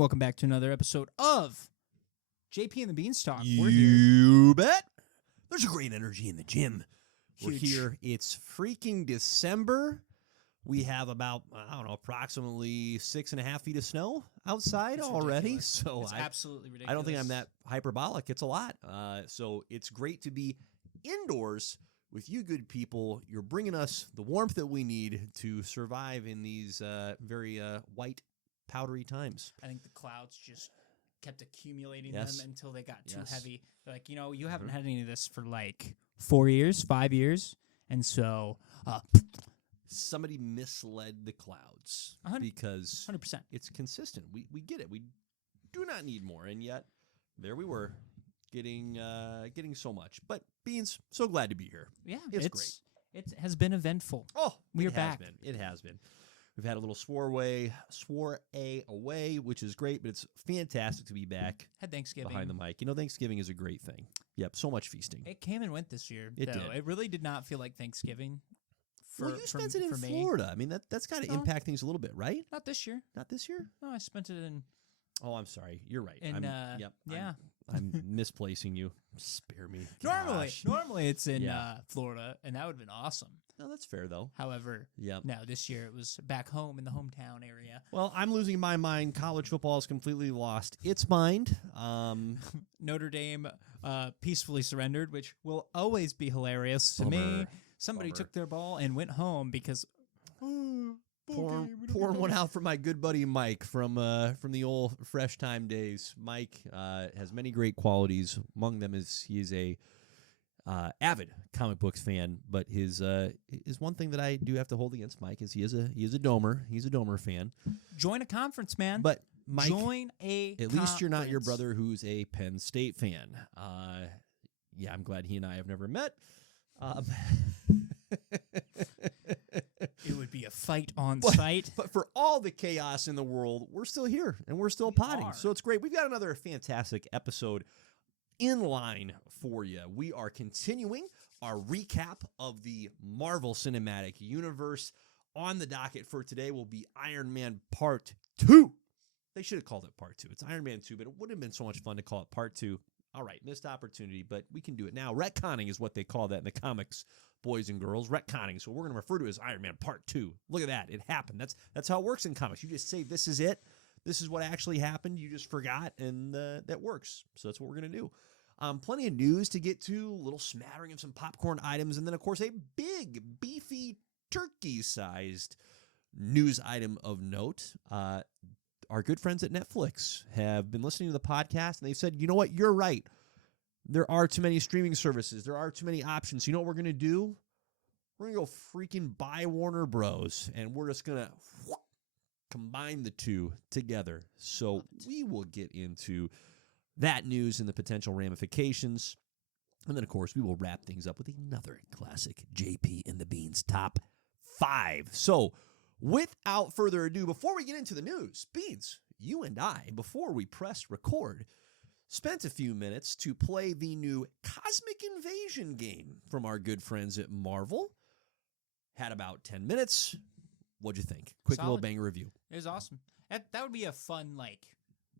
welcome back to another episode of JP and the Beanstalk. We're here. You bet. There's a great energy in the gym. We're Huge. here. It's freaking December. We have about, approximately 6.5 feet of snow outside It's already. ridiculous. So It's absolutely ridiculous. I don't think I'm that hyperbolic. It's a lot. So it's great to be indoors with you good people. You're bringing us the warmth that we need to survive in these very white, powdery times. I think the clouds just kept accumulating Yes. them until they got too Yes. heavy. They're like, you haven't had any of this for like 4 years, 5 years. And so, Somebody misled the clouds 100%. because 100%. it's consistent. We get it. We do not need more, and yet there we were getting so much. But Beans, so glad to be here. Yeah, It's great. It has been eventful. Oh, We're it has back. been. It has been. We've had a little soiree away, which is great, but it's fantastic to be back Had Thanksgiving. behind the mic. Thanksgiving is a great thing. Yep, so much feasting. It came and went this year. It though. did. It really did not feel like Thanksgiving. Well, you spent it in for me. Florida. I mean, that's got to No. impact things a little bit, right? Not this year. Not this year? No, I spent it in. Oh, I'm sorry. You're right. In, Yep. yeah. I'm misplacing you. Spare me. Gosh. Normally it's in Yeah. Florida, and that would have been awesome. No, that's fair though. However, Yep. no, this year it was back home in the hometown area. Well, I'm losing my mind. College football has completely lost its mind. Notre Dame peacefully surrendered, which will always be hilarious to me. Bummer. Somebody Bummer. took their ball and went home because Pouring one out for my good buddy Mike from the old Fresh Time days. Mike has many great qualities. Among them is he is a avid comic books fan. But his is one thing that I do have to hold against Mike is he is a Domer. He's a Domer fan. Join a conference, man. But Mike, Join a at least you're not your conference. brother who's a Penn State fan. Yeah, I'm glad he and I have never met. It would be a fight on But- site. But for all the chaos in the world, we're still here and we're still We potting. are. So it's great. We've got another fantastic episode in line for you. We are continuing our recap of the Marvel Cinematic Universe. On the docket for today will be Iron Man Part 2. They should have called it Part 2. It's Iron Man 2, but it would have been so much fun to call it Part 2. All right, missed opportunity, but we can do it now. Retconning is what they call that in the comics, boys and girls. Retconning. So we're going to refer to it as Iron Man Part 2. Look at that. It happened. That's how it works in comics. You just say, this is it. This is what actually happened. You just forgot, and that works. So that's what we're going to do. Plenty of news to get to, a little smattering of some popcorn items, and then, of course, a big, beefy, turkey-sized news item of note. Our good friends at Netflix have been listening to the podcast, and they said, you know what, you're right. There are too many streaming services. There are too many options. You know what we're going to do? We're going to go freaking buy Warner Bros., and we're just going to combine the two together. So we will get into that news and the potential ramifications. And then, of course, we will wrap things up with another classic JP and the Beans Top 5. So, without further ado, before we get into the news, Beans, you and I, before we pressed record, spent a few minutes to play the new Cosmic Invasion game from our good friends at Marvel. Had about 10 minutes. What'd you think? Quick little Solid. banger review. It was awesome. That would be a fun,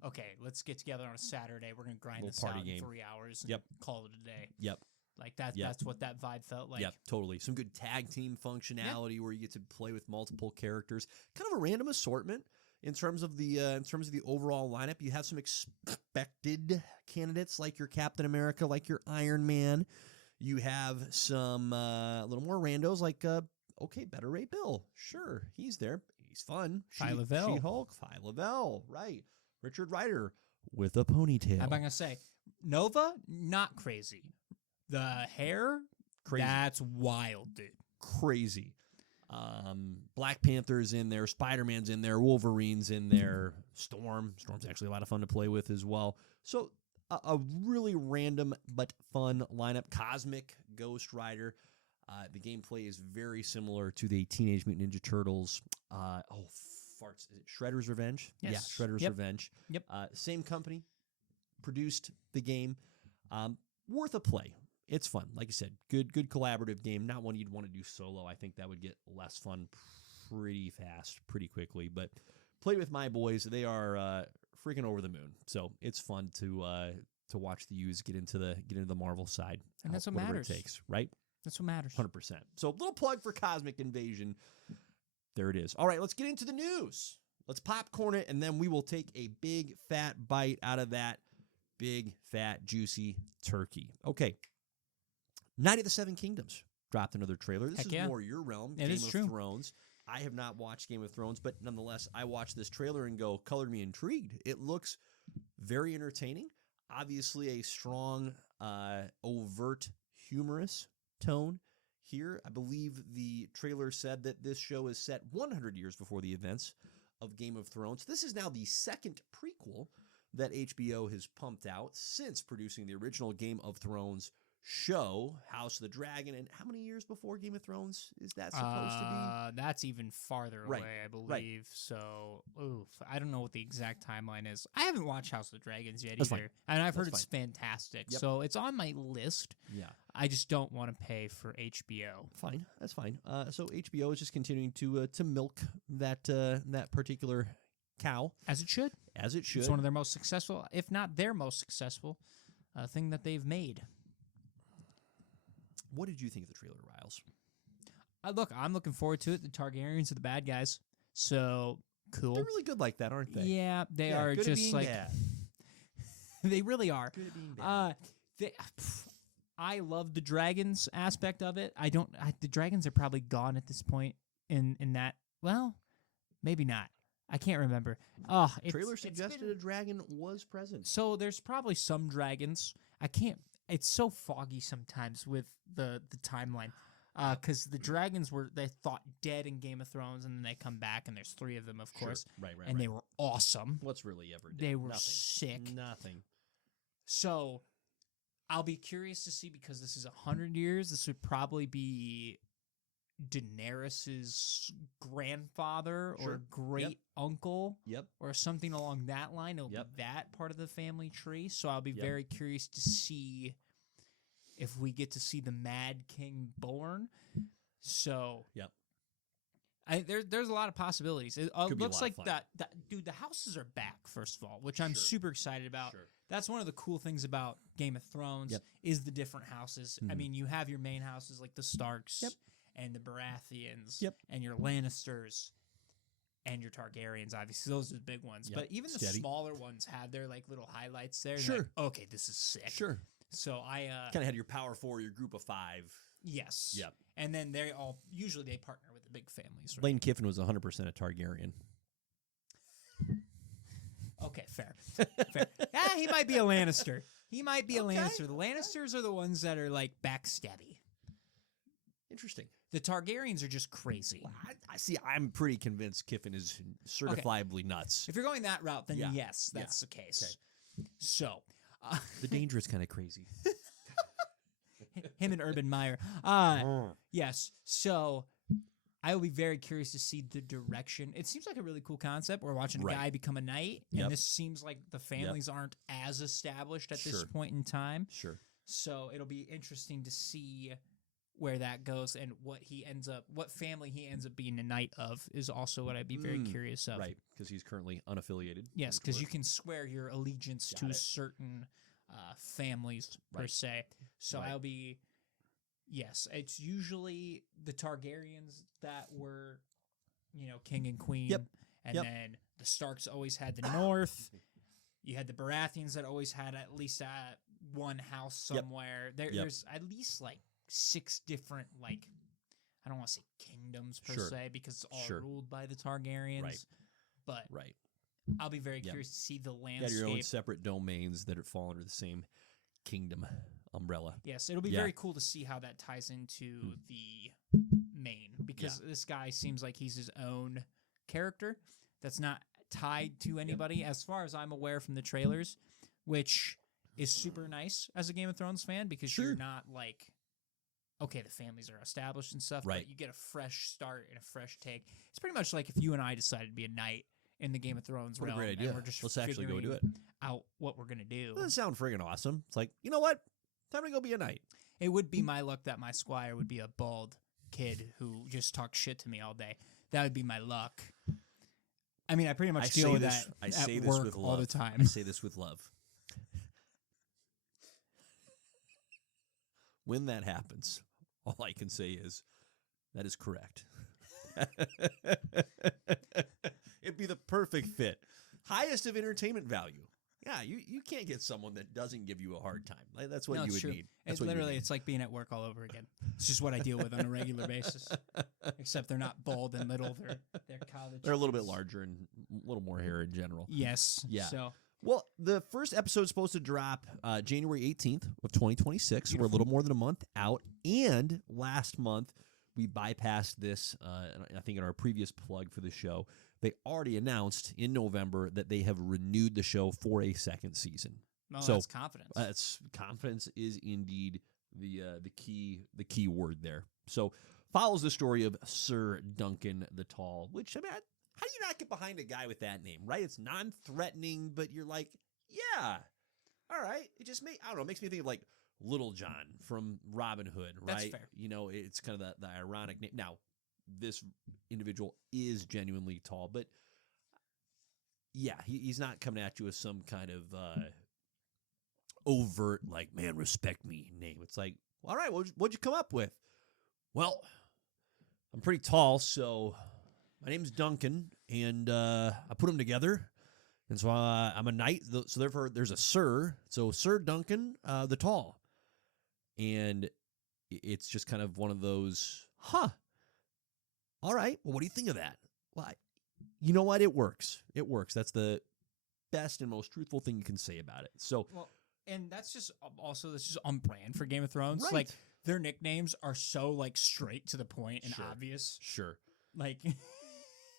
okay, let's get together on a Saturday. We're going to grind Little this party out game. in 3 hours and Yep. call it a day. Yep. Like that. Yep. That's what that vibe felt like. Yep, totally. Some good tag team functionality where you get to play with multiple characters. Kind of a random assortment in terms of the overall lineup. You have some expected candidates like your Captain America, like your Iron Man. You have some a little more randos like Better Ray Bill. Sure, he's there. He's fun. Shia LaBeouf. She-Hulk, Shia LaBeouf, right. Richard Rider with a ponytail. I'm not gonna say Nova, not crazy. The hair, Crazy. that's wild, dude. Crazy. Black Panther's in there, Spider-Man's in there, Wolverine's in there, Storm's actually a lot of fun to play with as well. So a really random but fun lineup. Cosmic Ghost Rider. The gameplay is very similar to the Teenage Mutant Ninja Turtles. Farts. Is it Shredder's Revenge? Yes. Yeah, Shredder's Yep. Revenge. Yep. Same company produced the game. Worth a play. It's fun. Like you said, good collaborative game. Not one you'd want to do solo. I think that would get less fun pretty fast, pretty quickly. But played with my boys. They are freaking over the moon. So it's fun to watch the U's get into the Marvel side, And that's what whatever matters. it takes, right? That's what matters. 100%. So a little plug for Cosmic Invasion. There it is. All right, let's get into the news. Let's popcorn it, and then we will take a big fat bite out of that big fat juicy turkey. Okay. Night of the Seven Kingdoms dropped another trailer. This Heck is yeah. more your realm, It Game is of true. Thrones. I have not watched Game of Thrones, but nonetheless, I watched this trailer and go, colored me intrigued. It looks very entertaining. Obviously, a strong, overt, humorous tone here. I believe the trailer said that this show is set 100 years before the events of Game of Thrones. This is now the second prequel that HBO has pumped out since producing the original Game of Thrones show, House of the Dragon. And how many years before Game of Thrones is that supposed to be? That's even farther Right, away, I believe. right. So, oof, I don't know what the exact timeline is. I haven't watched House of the Dragons yet That's either, fine. and I've heard That's it's fantastic. Yep. So it's on my list. Yeah. I just don't want to pay for HBO. Fine, that's fine. So HBO is just continuing to milk that that particular cow As it should. as it should. It's one of their most successful, if not their most successful, thing that they've made. What did you think of the trailer, Riles? Look, I'm looking forward to it. The Targaryens are the bad guys, so cool. They're really good like that, aren't they? Yeah, they Yeah, are good at just being like bad. they really are. Good at being bad. They, I love the dragons aspect of it. The dragons are probably gone at this point in that. Well, maybe not. I can't remember. Oh, Trailer suggested a dragon was present. So there's probably some dragons. I can't. It's so foggy sometimes with the timeline, because the dragons they thought dead in Game of Thrones, and then they come back, and there's 3 of them, of course, Right, right, and they were awesome. What's really ever? They were Nothing. sick. Nothing. So I'll be curious to see, because this is 100 years. This would probably be Daenerys's grandfather or Sure. great uncle Yep. or something along that line. It'll Yep. be that part of the family tree. So I'll be Yep. very curious to see if we get to see the Mad King born. So Yep. there's a lot of possibilities. It Could be a looks lot like of fun. that dude. The houses are back, first of all, which I'm Sure. super excited about. Sure. That's one of the cool things about Game of Thrones Yep. is the different houses. I Mhm. mean, you have your main houses like the Starks Yep. and the Baratheons Yep. and your Lannisters and your Targaryens. Obviously, those are the big ones. Yep. But even the Steady. smaller ones have their like little highlights there. And Sure. you're like, okay, this is sick. Sure. So I Kind of had your power 4, your group of 5. yes. Yep. And then they all usually they partner with the big families. Right? Lane Kiffin was 100% a Targaryen. Okay, fair. Fair. Yeah, he might be a Lannister. He might be a Okay, Lannister. The Lannisters are the ones that are like backstabby. Interesting. The Targaryens are just crazy. Well, I see. I'm pretty convinced Kiffin is certifiably nuts. If you're going that route, then Yeah. yes, Yeah. that's the case. Okay. So, The danger is kind of crazy. him and Urban Meyer. Yes. So, I will be very curious to see the direction. It seems like a really cool concept. We're watching a Right. guy become a knight, Yep. and this seems like the families aren't as established at this Sure. point in time. Sure. So it'll be interesting to see where that goes and what family he ends up being a knight of is also what I'd be very curious of. Right, because he's currently unaffiliated. Yes, of because you course. can swear your allegiance Got to it. certain families per Right. se. So Right. I'll be. Yes, it's usually the Targaryens that were, king and queen. Yep. And Yep. then the Starks always had the North. You had the Baratheons that always had at least one house Yep. somewhere. Yep. There's at least like 6 different I don't want to say kingdoms per Sure. se because it's all Sure. ruled by the Targaryens. Right. But Right. I'll be very Yep. curious to see the You landscape. had your own separate domains that fall under the same kingdom umbrella. Yes, it'll be Yeah. very cool to see how that ties into Hmm. the main because this guy seems like he's his own character that's not tied to anybody as far as I'm aware from the trailers, which is super nice as a Game of Thrones fan because Sure. you're not like okay, the families are established and stuff, Right. but you get a fresh start and a fresh take. It's pretty much like if you and I decided to be a knight in the Game of Thrones What a realm great idea. and we're just Let's actually go do it. figuring out what we're going to do. Doesn't sound friggin' awesome. It's like, you know what? Time to go be a knight. It would be my luck that my squire would be a bald kid who just talked shit to me all day. That would be my luck. I mean, I pretty much I deal say with this. that I at say this work with all love. the time. I say this with love. When that happens, all I can say is that is correct. It'd be the perfect fit. Highest of entertainment value. Yeah, you can't get someone that doesn't give you a hard time. Like, that's what No, you it's would true. need. That's It's what you would literally, need. it's like being at work all over again. It's just what I deal with on a regular basis. Except they're not bald and little. They're college. They're a little bit kids. larger and a little more hair in general. Yes. Yeah. So Well, the first episode is supposed to drop January 18th of 2026. We're a little more than a month out. And last month, we bypassed this, I think in our previous plug for the show. They already announced in November that they have renewed the show for a second season. well, So, that's confidence. Confidence is indeed the key word there. So follows the story of Sir Duncan the Tall, which, I mean, how do you not get behind a guy with that name, right? It's non-threatening, but you're like, yeah, all right. It just makes me think of like Little John from Robin Hood, right? That's fair. You know, it's kind of the ironic name. Now, this individual is genuinely tall, but yeah, he's not coming at you with some kind of overt, like, man, respect me name. It's like, all right, what'd you come up with? Well, I'm pretty tall, so my name's Duncan, and I put them together, and so I'm a knight, so therefore there's a Sir, so Sir Duncan the Tall. And it's just kind of one of those, all right, well, what do you think of that? Well, you know what? It works. It works. That's the best and most truthful thing you can say about it. So, Well, and that's just on brand for Game of Thrones. Right. Like their nicknames are so like straight to the point and Sure. obvious. sure. Like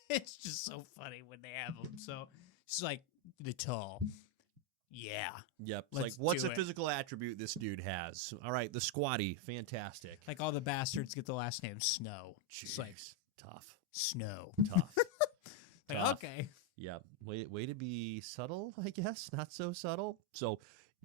it's just so funny when they have them. So it's like the Tall. Yeah. Yep. It's Let's like, what's do a it. physical attribute this dude has? All right, the Squatty, fantastic. Like all the bastards get the last name Snow. It's like tough, Snow. tough. Like, Tough. okay. Yeah, way to be subtle, I guess. Not so subtle. So,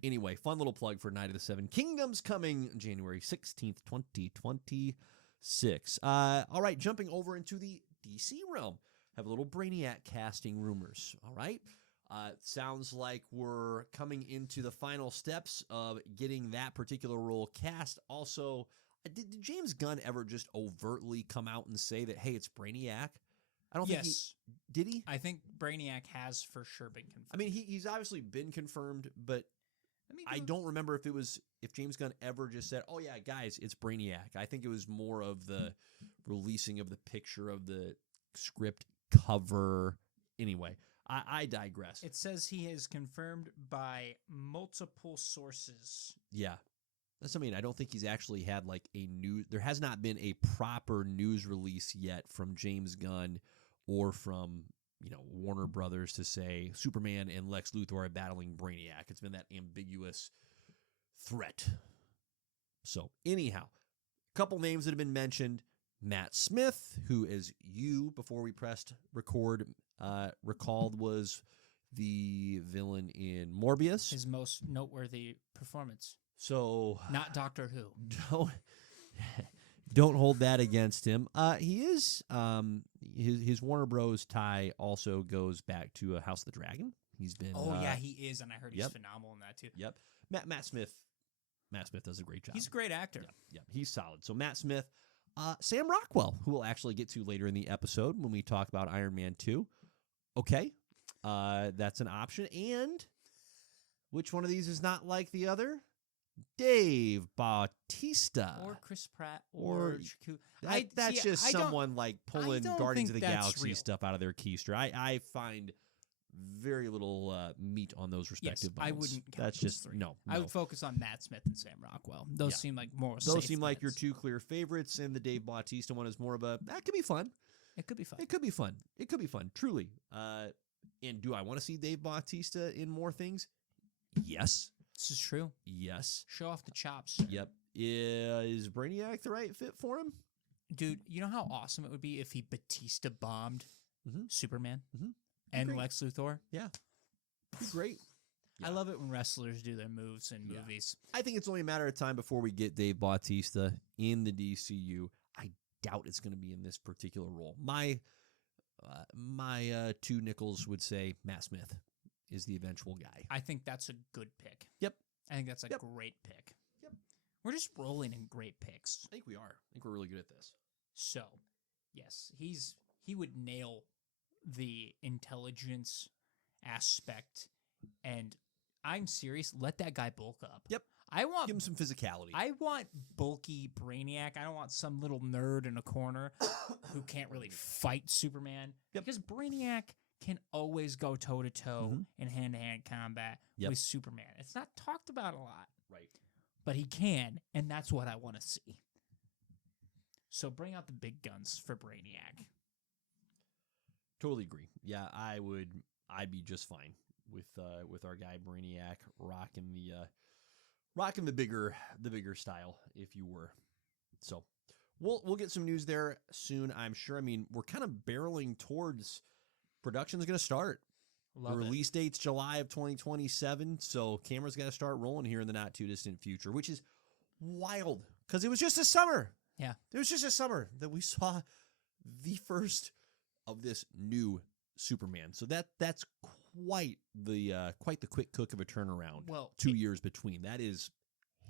anyway, fun little plug for Night of the Seven Kingdoms coming January 16th, 2026. All right, jumping over into the DC realm. Have a little Brainiac casting rumors. All right. Sounds like we're coming into the final steps of getting that particular role cast. Also, did James Gunn ever just overtly come out and say that, hey, it's Brainiac? I don't think he Yes. did. He? I think Brainiac has for sure been confirmed. I mean, he's obviously been confirmed, but I don't remember if James Gunn ever just said, "Oh yeah, guys, it's Brainiac." I think it was more of the releasing of the picture of the script cover. Anyway, I digress. It says he is confirmed by multiple sources. Yeah, that's what I mean. I don't think he's actually had like there has not been a proper news release yet from James Gunn or from Warner Brothers to say Superman and Lex Luthor are battling Brainiac. It's been that ambiguous threat. So anyhow, a couple names that have been mentioned. Matt Smith, who, as you, before we pressed record, recalled was the villain in Morbius. His most noteworthy performance. So Not Doctor Who. don't hold that against him. He is his Warner Bros. Tie also goes back to House of the Dragon. He's been He is, and I heard he's Yep. phenomenal in that too. Yep. Matt Smith does a great job. He's a great actor. Yep, he's solid. So Matt Smith, Sam Rockwell, who we'll actually get to later in the episode when we talk about Iron Man 2. Okay. That's an option. And which one of these is not like the other? Dave Bautista. Or Chris Pratt. Or- Or Jakku. That's just someone like pulling don't Guardians of think the that's Galaxy real. stuff out of their keister. I find very little meat on those respective bones. I wouldn't count That's those just three. no. I would focus on Matt Smith and Sam Rockwell. Those Yeah. seem like more Those safe seem like your bets. two clear favorites, and the Dave Bautista one is more of that could be fun. It could be fun. It could be fun. It could be fun, truly. And do I want to see Dave Bautista in more things? Yes. This is true. Yes. Show off the chops. Yep. Is Brainiac the right fit for him? Dude, you know how awesome it would be if he Batista bombed Mhm. Superman Mhm. and Great. Lex Luthor? Yeah. Great. I Yeah. love it when wrestlers do their moves in Yeah. movies. I think it's only a matter of time before we get Dave Bautista in the DCU. I doubt it's going to be in this particular role. My my two nickels would say Matt Smith is the eventual guy. I think that's a good pick. Yep. I think that's a Yep. great pick. Yep. We're just rolling in great picks. I think we are. I think we're really good at this. So, yes, he would nail the intelligence aspect, and I'm serious. Let that guy bulk up. Yep. I want Give him some physicality. I want bulky Brainiac. I don't want some little nerd in a corner who can't really fight Superman. Yep. Because Brainiac can always go toe to toe in hand to hand combat Yep. with Superman. It's not talked about a lot, Right. but he can, and that's what I want to see. So bring out the big guns for Brainiac. Totally agree. Yeah, I'd be just fine with our guy Brainiac rocking the bigger style, if you were. So we'll get some news there soon, I'm sure. I mean, we're kind of barreling towards production's going to start. Love The it. release date's July of 2027, so cameras got to start rolling here in the not too distant future, which is wild because it was just this summer. Yeah. It was just this summer that we saw the first of this new Superman. So that's quite the quick cook of a turnaround. Well, 2 years between. That is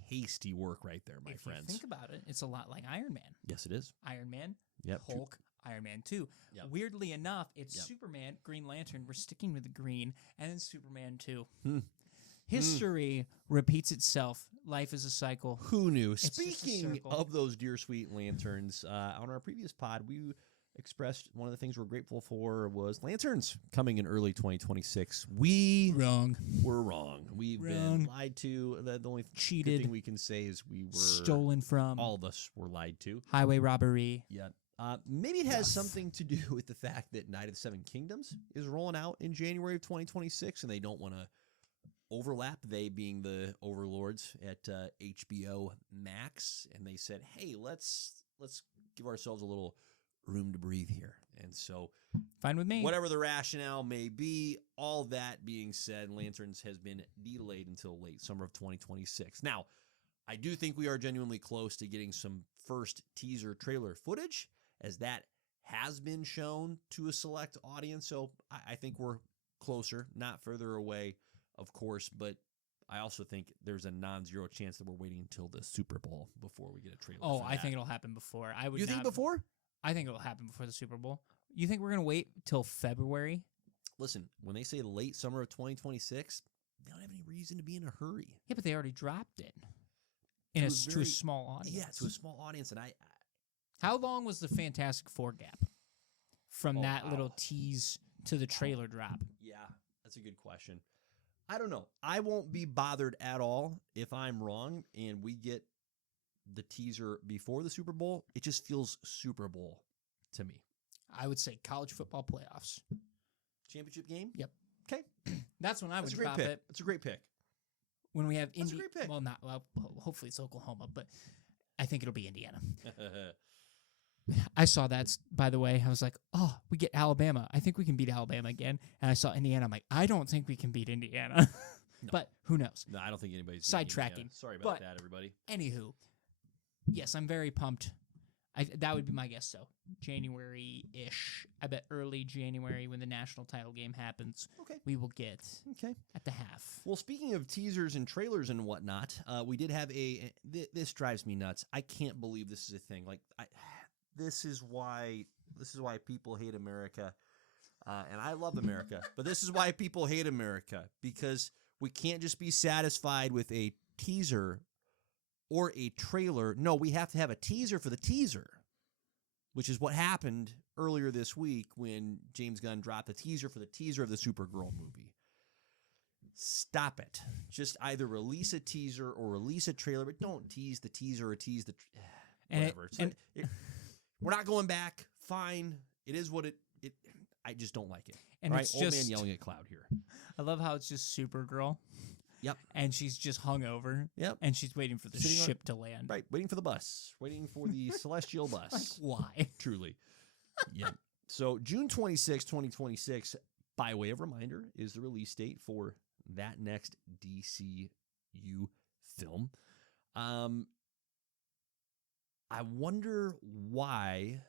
hasty work right there, my if friends. you think about it, it's a lot like Iron Man. Yes, it is. Iron Man, Yep. Hulk, Iron Man 2. Yep. Weirdly enough, it's Yep. Superman, Green Lantern. We're sticking with the green, and then Superman 2. Hmm. History repeats itself. Life is a cycle. Who knew? just a Speaking circle. of those dear sweet lanterns, on our previous pod, we expressed one of the things we're grateful for was lanterns coming in early 2026. We Wrong. were wrong. We've Wrong. been lied to. The only good Cheated. thing we can say is we were Stolen from. All of us were lied to. Highway robbery. Yeah. Maybe it has Yes. something to do with the fact that Night of the Seven Kingdoms is rolling out in January of 2026, and they don't want to overlap. They being the overlords at HBO Max, and they said, "Hey, let's give ourselves a little room to breathe here." And so, Fine with me. whatever the rationale may be, all that being said, Lanterns has been delayed until late summer of 2026. Now, I do think we are genuinely close to getting some first teaser trailer footage, as that has been shown to a select audience. So I think we're closer, not further away, of course, but I also think there's a non-zero chance that we're waiting until the Super Bowl before we get a trailer. Oh, for I that. think it'll happen before. I would. You think not- before? I think it'll happen before the Super Bowl. You think we're gonna wait till February? Listen, when they say late summer of 2026, they don't have any reason to be in a hurry. Yeah, but they already dropped it. And To a it's to a very- small audience. Yeah, to a small audience, and How long was the Fantastic Four gap from Oh, that wow. little tease to the trailer drop? yeah, that's a good question. I don't know. I won't be bothered at all if I'm wrong and we get the teaser before the Super Bowl. It just feels Super Bowl to me. I would say college football playoffs. Championship game? Yep. Okay. That's when I That's would a great drop pick. it. That's a great pick. When we have That's a Indy. great pick. Well, not well. Hopefully it's Oklahoma, but I think it'll be Indiana. I saw that, by the way. I was like, oh, we get Alabama. I think we can beat Alabama again. And I saw Indiana. I'm like, I don't think we can beat Indiana. No. But who knows? No, I don't think anybody's Sidetracking. Sorry about But- that, everybody. Anywho, yes, I'm very pumped. That would be my guess, though. January-ish. I bet early January when the national title game happens, Okay. we will get Okay. at the half. Well, speaking of teasers and trailers and whatnot, we did have this drives me nuts. I can't believe this is a thing. Like, this is why people hate America, and I love America. But this is why people hate America, because we can't just be satisfied with a teaser or a trailer. No, we have to have a teaser for the teaser, which is what happened earlier this week when James Gunn dropped the teaser for the teaser of the Supergirl movie. Stop it. Just either release a teaser or release a trailer, but don't tease the teaser or tease the And it- whatever. and- We're not going back. Fine. It is what it I just don't like it. And right? it's Old man just- yelling at cloud here. I love how it's just Supergirl. Yep. And she's just hungover. Yep. And she's waiting for the Sitting on- ship to land. Right. Waiting for the bus. Waiting for the celestial bus. Like, why? Truly. Yeah. So June 26, 2026, by way of reminder, is the release date for that next DCU film. I wonder why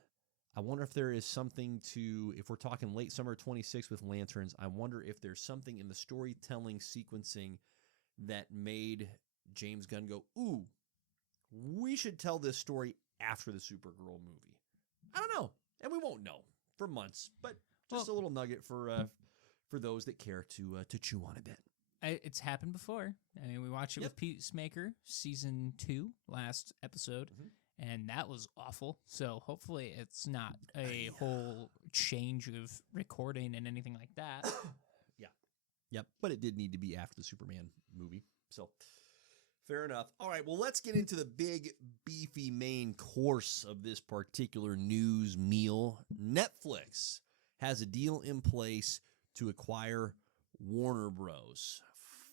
I wonder if there is something to, if we're talking late summer 26 with Lanterns, I wonder if there's something in the storytelling sequencing that made James Gunn go, ooh, we should tell this story after the Supergirl movie. I don't know. And we won't know for months, but just a little nugget for those that care to chew on a bit. It's happened before. I mean, we watched it with Peacemaker season 2 last episode, and that was awful. So hopefully it's not a whole change of recording and anything like that. Yep. But it did need to be after the Superman movie. So fair enough. All right. Well, let's get into the big, beefy main course of this particular news meal. Netflix has a deal in place to acquire Warner Bros.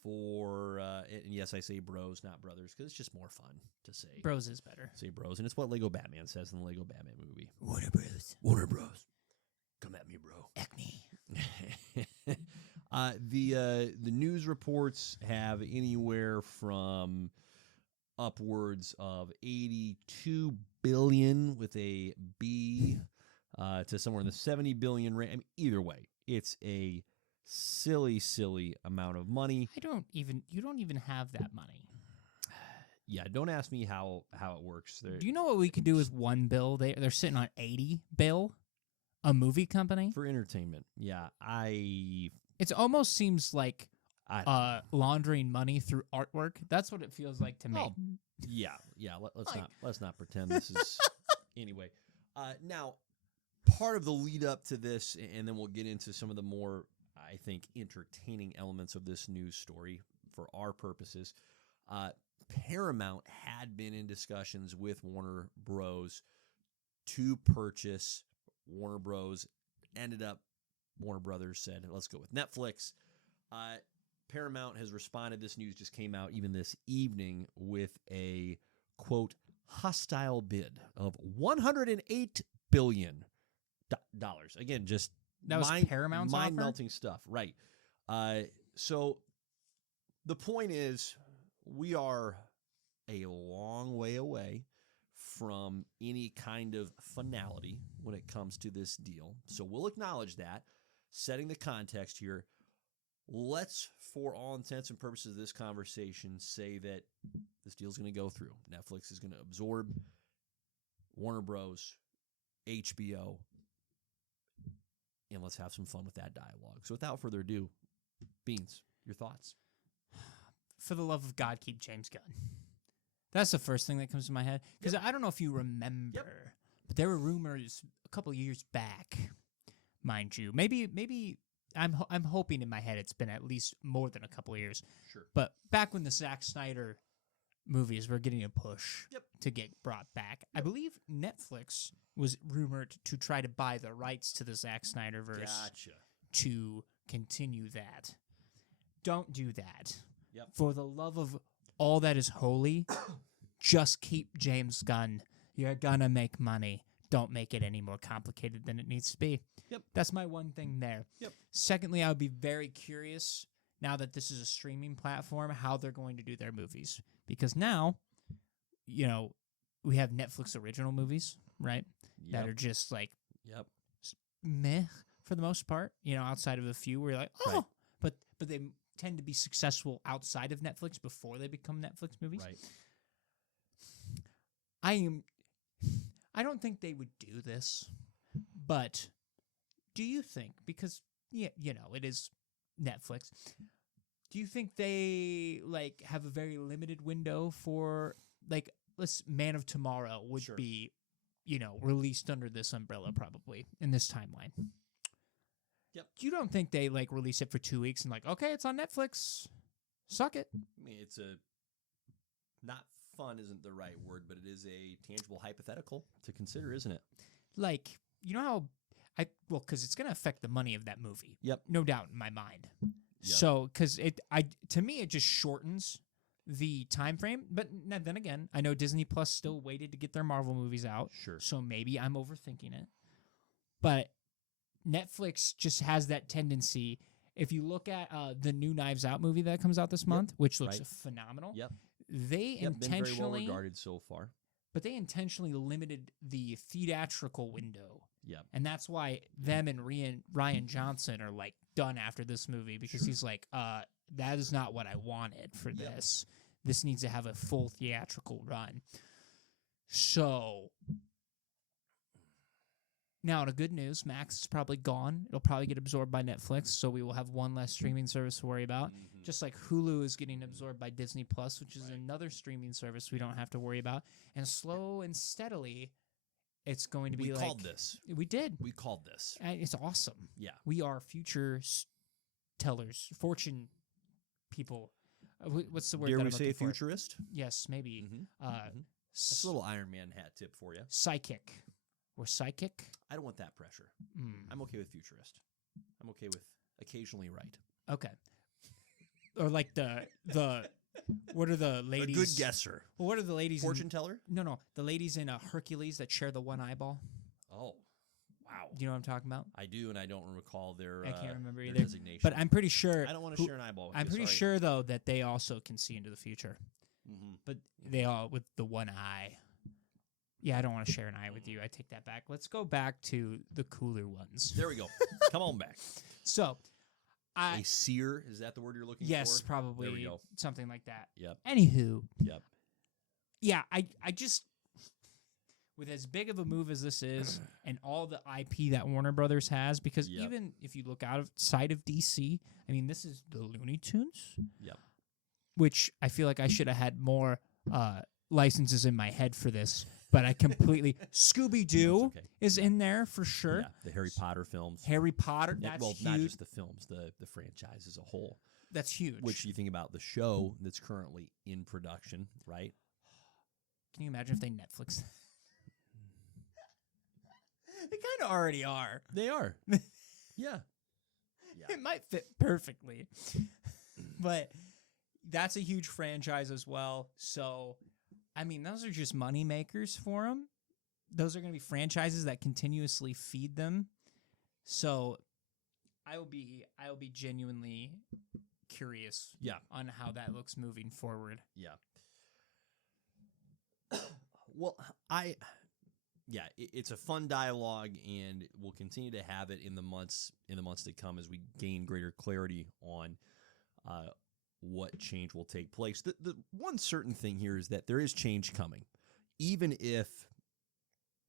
For, and yes, I say bros, not brothers, because it's just more fun to say. Bros is better. Say bros. And it's what Lego Batman says in the Lego Batman movie. Warner Bros. Warner Bros. Come at me, bro. Acne. The news reports have anywhere from upwards of 82 billion with a B to somewhere in the 70 billion range. I mean, either way, it's a silly amount of money. You don't even have that money. Yeah, don't ask me how it works. Do you know what we could do with one bill? They're sitting on 80 bill, a movie company for entertainment. Yeah, it almost seems like laundering money through artwork. That's what it feels like to me. Oh, yeah. Let's not pretend this is anyway. Now, part of the lead up to this, and then we'll get into some of the more, I think, entertaining elements of this news story for our purposes. Paramount had been in discussions with Warner Bros. To purchase Warner Bros. Warner Brothers said, let's go with Netflix. Paramount has responded. This news just came out even this evening with a, quote, hostile bid of $108 billion. Again, just that was Paramount's mind-melting stuff. Right. So the point is, we are a long way away from any kind of finality when it comes to this deal. So we'll acknowledge that. Setting the context here, let's, for all intents and purposes of this conversation, say that this deal is going to go through. Netflix is going to absorb Warner Bros., HBO, and let's have some fun with that dialogue. So without further ado, Beans, your thoughts? For the love of God, keep James Gunn. That's the first thing that comes to my head. Because I don't know if you remember, but there were rumors a couple years back, mind you. Maybe I'm hoping in my head it's been at least more than a couple of years. Sure. But back when the Zack Snyder movies were getting a push to get brought back, I believe Netflix was rumored to try to buy the rights to the Zack Snyderverse to continue that. Don't do that. Yep. For the love of all that is holy, just keep James Gunn. You're gonna make money. Don't make it any more complicated than it needs to be. Yep. That's my one thing there. Yep. Secondly, I would be very curious, now that this is a streaming platform, how they're going to do their movies. Because now, we have Netflix original movies, right? That are just like meh for the most part, outside of a few where you're like, oh, but they tend to be successful outside of Netflix before they become Netflix movies. Right. I don't think they would do this, but do you think, because it is Netflix, do you think they have a very limited window for Man of Tomorrow would be released under this umbrella probably in this timeline? Yep. You don't think they release it for 2 weeks and okay, it's on Netflix. Suck it. I mean, it's not fun isn't the right word, but it is a tangible hypothetical to consider, isn't it? How because it's going to affect the money of that movie. Yep. No doubt in my mind. Yep. So, because to me, it just shortens the time frame. But then again, I know Disney Plus still waited to get their Marvel movies out. Sure. So maybe I'm overthinking it. But Netflix just has that tendency. If you look at the new Knives Out movie that comes out this month, which looks phenomenal, they intentionally been very well regarded so far. but they intentionally limited the theatrical window. Yep. And that's why them and Ryan Johnson are like done after this movie, because he's like, that is not what I wanted for this. This needs to have a full theatrical run. So now, the good news, Max is probably gone. It'll probably get absorbed by Netflix, so we will have one less streaming service to worry about. Just like Hulu is getting absorbed by Disney Plus, which is another streaming service we don't have to worry about. And slow and steadily, it's going to be we like... called this. We did. We called this. And it's awesome. Yeah. We are future tellers, fortune people. What's the word Dare that we I'm say looking for? futurist? Yes, maybe. That's a little Iron Man hat tip for you. Psychic. We're psychic. I don't want that pressure. I'm okay with futurist. I'm okay with occasionally right. Okay. Or like the what are the ladies? A good guesser. Well, what are the ladies? Fortune teller? No. The ladies in Hercules that share the one eyeball. Oh, wow. Do you know what I'm talking about? I do, and I don't recall their. I can't remember their either. designation. But I'm pretty sure. I don't want to share an eyeball. With I'm you, pretty sorry. sure though that they also can see into the future. But they all with the one eye. Yeah, I don't want to share an eye with you. I take that back. Let's go back to the cooler ones. There we go. Come on back. So, A seer, is that the word you're looking for? yes, probably There we go. something like that. Yep. Anywho, Yep. yeah, I just, with as big of a move as this is, and all the IP that Warner Brothers has, because Yep. even if you look outside of DC, I mean, this is the Looney Tunes. Yep. Which I feel like I should have had more licenses in my head for this, but I completely Scooby-Doo okay. is in there for sure. Yeah, the Harry Potter films. Harry Potter, Yeah, that's well, huge. not just the films, the franchise as a whole. That's huge. Which you think about the show that's currently in production, right? Can you imagine if they Netflix? They kind of already are. They are. Yeah. It might fit perfectly. But that's a huge franchise as well. So, I mean, those are just money makers for them. Those are going to be franchises that continuously feed them. So, I will be genuinely curious on how that looks moving forward. Yeah. Well, it's a fun dialogue, and we'll continue to have it in the months to come as we gain greater clarity on what change will take place. The one certain thing here is that there is change coming, even if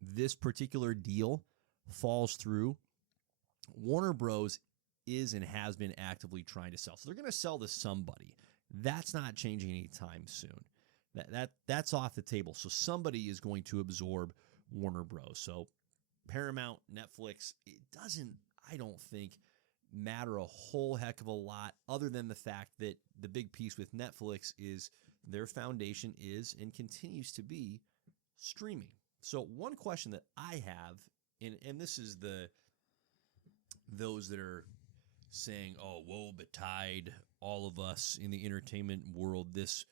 this particular deal falls through. Warner Bros. Is and has been actively trying to sell, so they're going to sell to somebody. That's not changing anytime soon. That's off the table. So somebody is going to absorb Warner Bros. So Paramount, Netflix, it doesn't, I don't think, matter a whole heck of a lot, other than the fact that the big piece with Netflix is their foundation is and continues to be streaming. So one question that I have, and this is those that are saying, oh, woe betide all of us in the entertainment world, this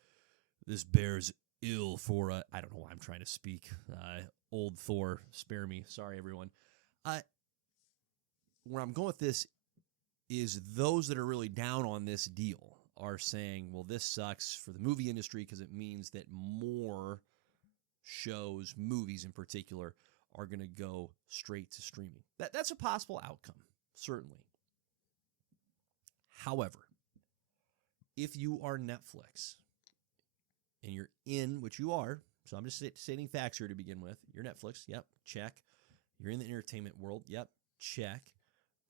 bears ill for I don't know why I'm trying to speak. Old Thor, spare me. Sorry, everyone. Where I'm going with this is those that are really down on this deal are saying, well, this sucks for the movie industry because it means that more shows, movies in particular, are going to go straight to streaming. That's a possible outcome, certainly. However, if you are Netflix and you're in, which you are, so I'm just stating facts here to begin with. You're Netflix, yep, check. You're in the entertainment world, yep, check.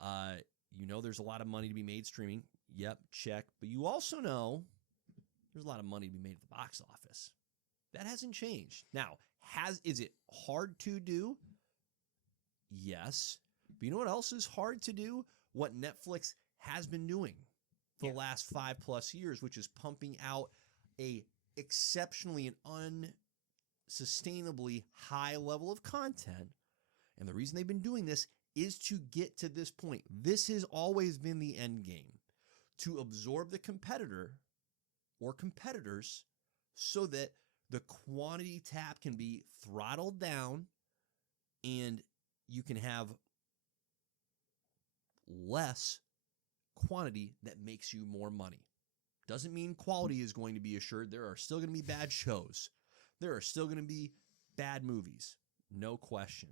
You know there's a lot of money to be made streaming, yep, check. But you also know there's a lot of money to be made at the box office. That hasn't changed. Now, is it hard to do? Yes. But you know what else is hard to do? What Netflix has been doing for the last 5+ years, which is pumping out a exceptionally and unsustainably high level of content. And the reason they've been doing this is to get to this point. This has always been the end game, to absorb the competitor or competitors so that the quantity tap can be throttled down and you can have less quantity that makes you more money. Doesn't mean quality is going to be assured. There are still going to be bad shows. There are still going to be bad movies, no question.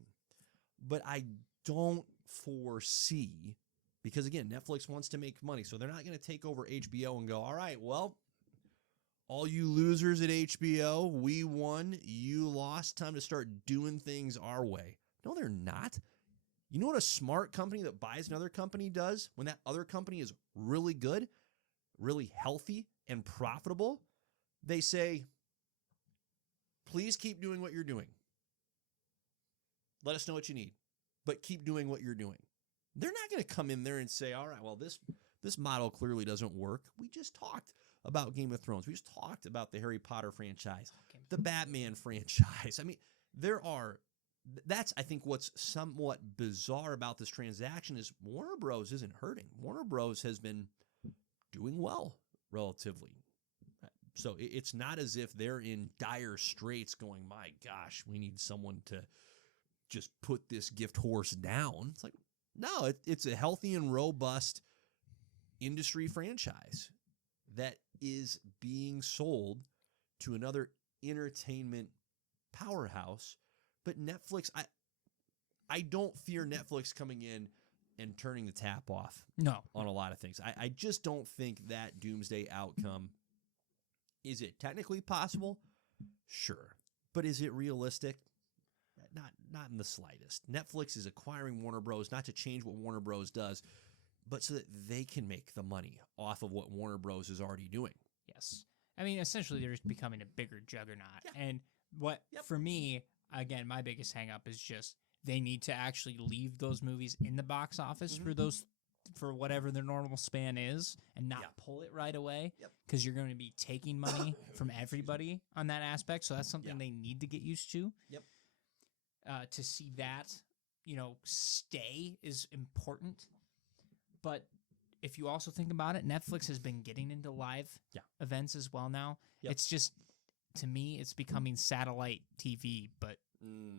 But I don't foresee, because again, Netflix wants to make money, so they're not going to take over HBO and go, all right, well, all you losers at HBO, we won, you lost, time to start doing things our way. No, they're not. You know what a smart company that buys another company does when that other company is really good, really healthy, and profitable? They say, please keep doing what you're doing. Let us know what you need, but keep doing what you're doing. They're not going to come in there and say, all right, well, this model clearly doesn't work. We just talked about Game of Thrones. We just talked about the Harry Potter franchise, the Batman franchise. I mean, that's, I think, what's somewhat bizarre about this transaction is Warner Bros. Isn't hurting. Warner Bros. Has been doing well, relatively. So it's not as if they're in dire straits going, my gosh, we need someone to just put this gift horse down. It's like, no, it's a healthy and robust industry franchise that is being sold to another entertainment powerhouse. But Netflix, I don't fear Netflix coming in and turning the tap off on a lot of things. I just don't think that doomsday outcome. Is it technically possible? Sure. But is it realistic? Not in the slightest. Netflix is acquiring Warner Bros. Not to change what Warner Bros. Does, but so that they can make the money off of what Warner Bros. Is already doing. Yes. I mean, essentially, they're just becoming a bigger juggernaut. Yeah. And for me, again, my biggest hang up is just they need to actually leave those movies in the box office for whatever their normal span is and not pull it right away because you're going to be taking money from everybody on that aspect. So that's something they need to get used to. Yep. To see that, stay is important. But if you also think about it, Netflix has been getting into live events as well now. Yep. It's just, to me, it's becoming satellite TV, but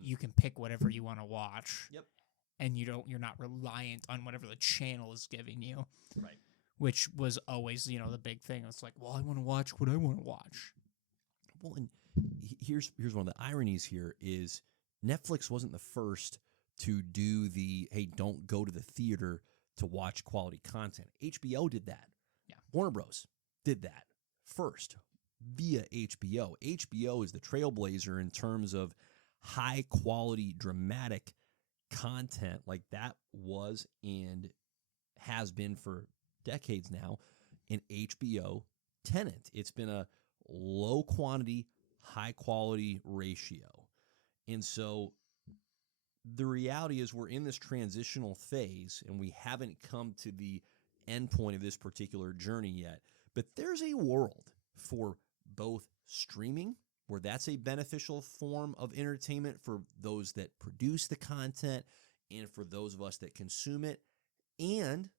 you can pick whatever you want to watch. Yep. And you're not reliant on whatever the channel is giving you. Right. Which was always, the big thing. It's like, well, I want to watch what I want to watch. Well, and here's one of the ironies here is Netflix wasn't the first to do the, hey, don't go to the theater to watch quality content. HBO did that. Yeah. Warner Bros. Did that first via HBO. HBO is the trailblazer in terms of high quality, dramatic content like that was and has been for decades now an HBO tenant. It's been a low quantity, high quality ratio. And so the reality is we're in this transitional phase and we haven't come to the end point of this particular journey yet. But there's a world for both streaming, where that's a beneficial form of entertainment for those that produce the content and for those of us that consume it, and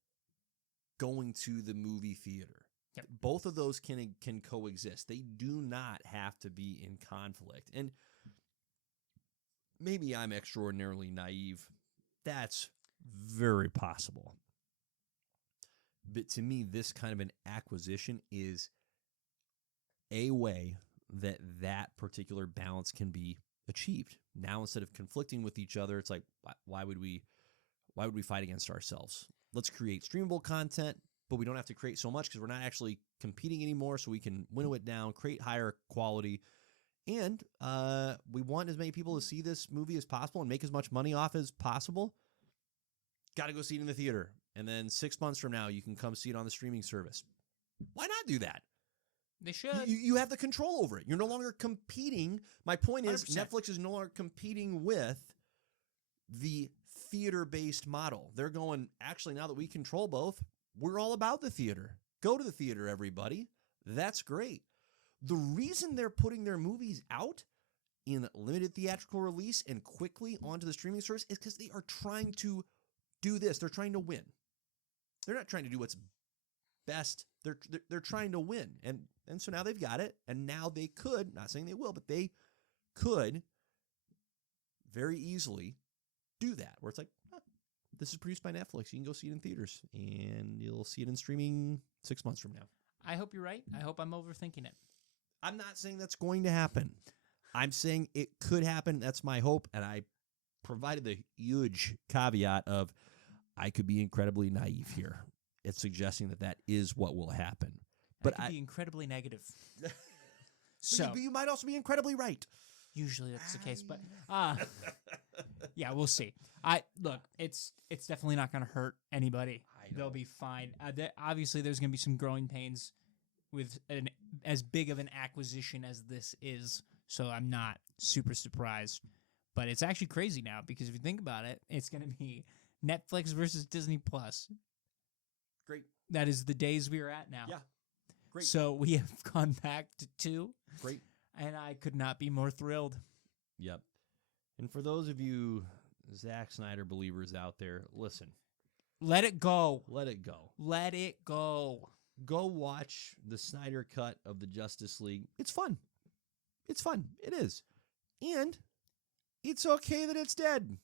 going to the movie theater. Yep. Both of those can coexist. They do not have to be in conflict. And maybe I'm extraordinarily naive. That's very possible. But to me, this kind of an acquisition is a way that particular balance can be achieved. Now, instead of conflicting with each other, it's like, why would we fight against ourselves? Let's create streamable content, but we don't have to create so much because we're not actually competing anymore, so we can winnow it down, create higher quality. And we want as many people to see this movie as possible and make as much money off as possible. Got to go see it in the theater. And then 6 months from now, you can come see it on the streaming service. Why not do that? They should. You have the control over it. You're no longer competing. My point is 100%. Netflix is no longer competing with the theater-based model. They're going, actually, now that we control both, we're all about the theater. Go to the theater, everybody. That's great. The reason they're putting their movies out in limited theatrical release and quickly onto the streaming service is because they are trying to do this. They're trying to win. They're not trying to do what's best. They're trying to win. And so now they've got it. And now they could, not saying they will, but they could very easily do that. Where it's like, this is produced by Netflix. You can go see it in theaters. And you'll see it in streaming 6 months from now. I hope you're right. I hope I'm overthinking it. I'm not saying that's going to happen. I'm saying it could happen. That's my hope. And I provided the huge caveat of I could be incredibly naive here. It's suggesting that is what will happen. But I could be incredibly negative. So you might also be incredibly right. Usually that's the case, but yeah, we'll see. Look, it's definitely not going to hurt anybody. They'll be fine. Obviously, there's going to be some growing pains with as big of an acquisition as this is, so I'm not super surprised. But it's actually crazy now because if you think about it, it's going to be Netflix versus Disney Plus. Great. That is the days we are at now. Yeah. Great. So we have gone back to 2. Great. And I could not be more thrilled. Yep. And for those of you Zack Snyder believers out there, listen. Let it go. Let it go. Let it go. Go watch the Snyder cut of the Justice League. It's fun. It's fun. It is. And it's okay that it's dead.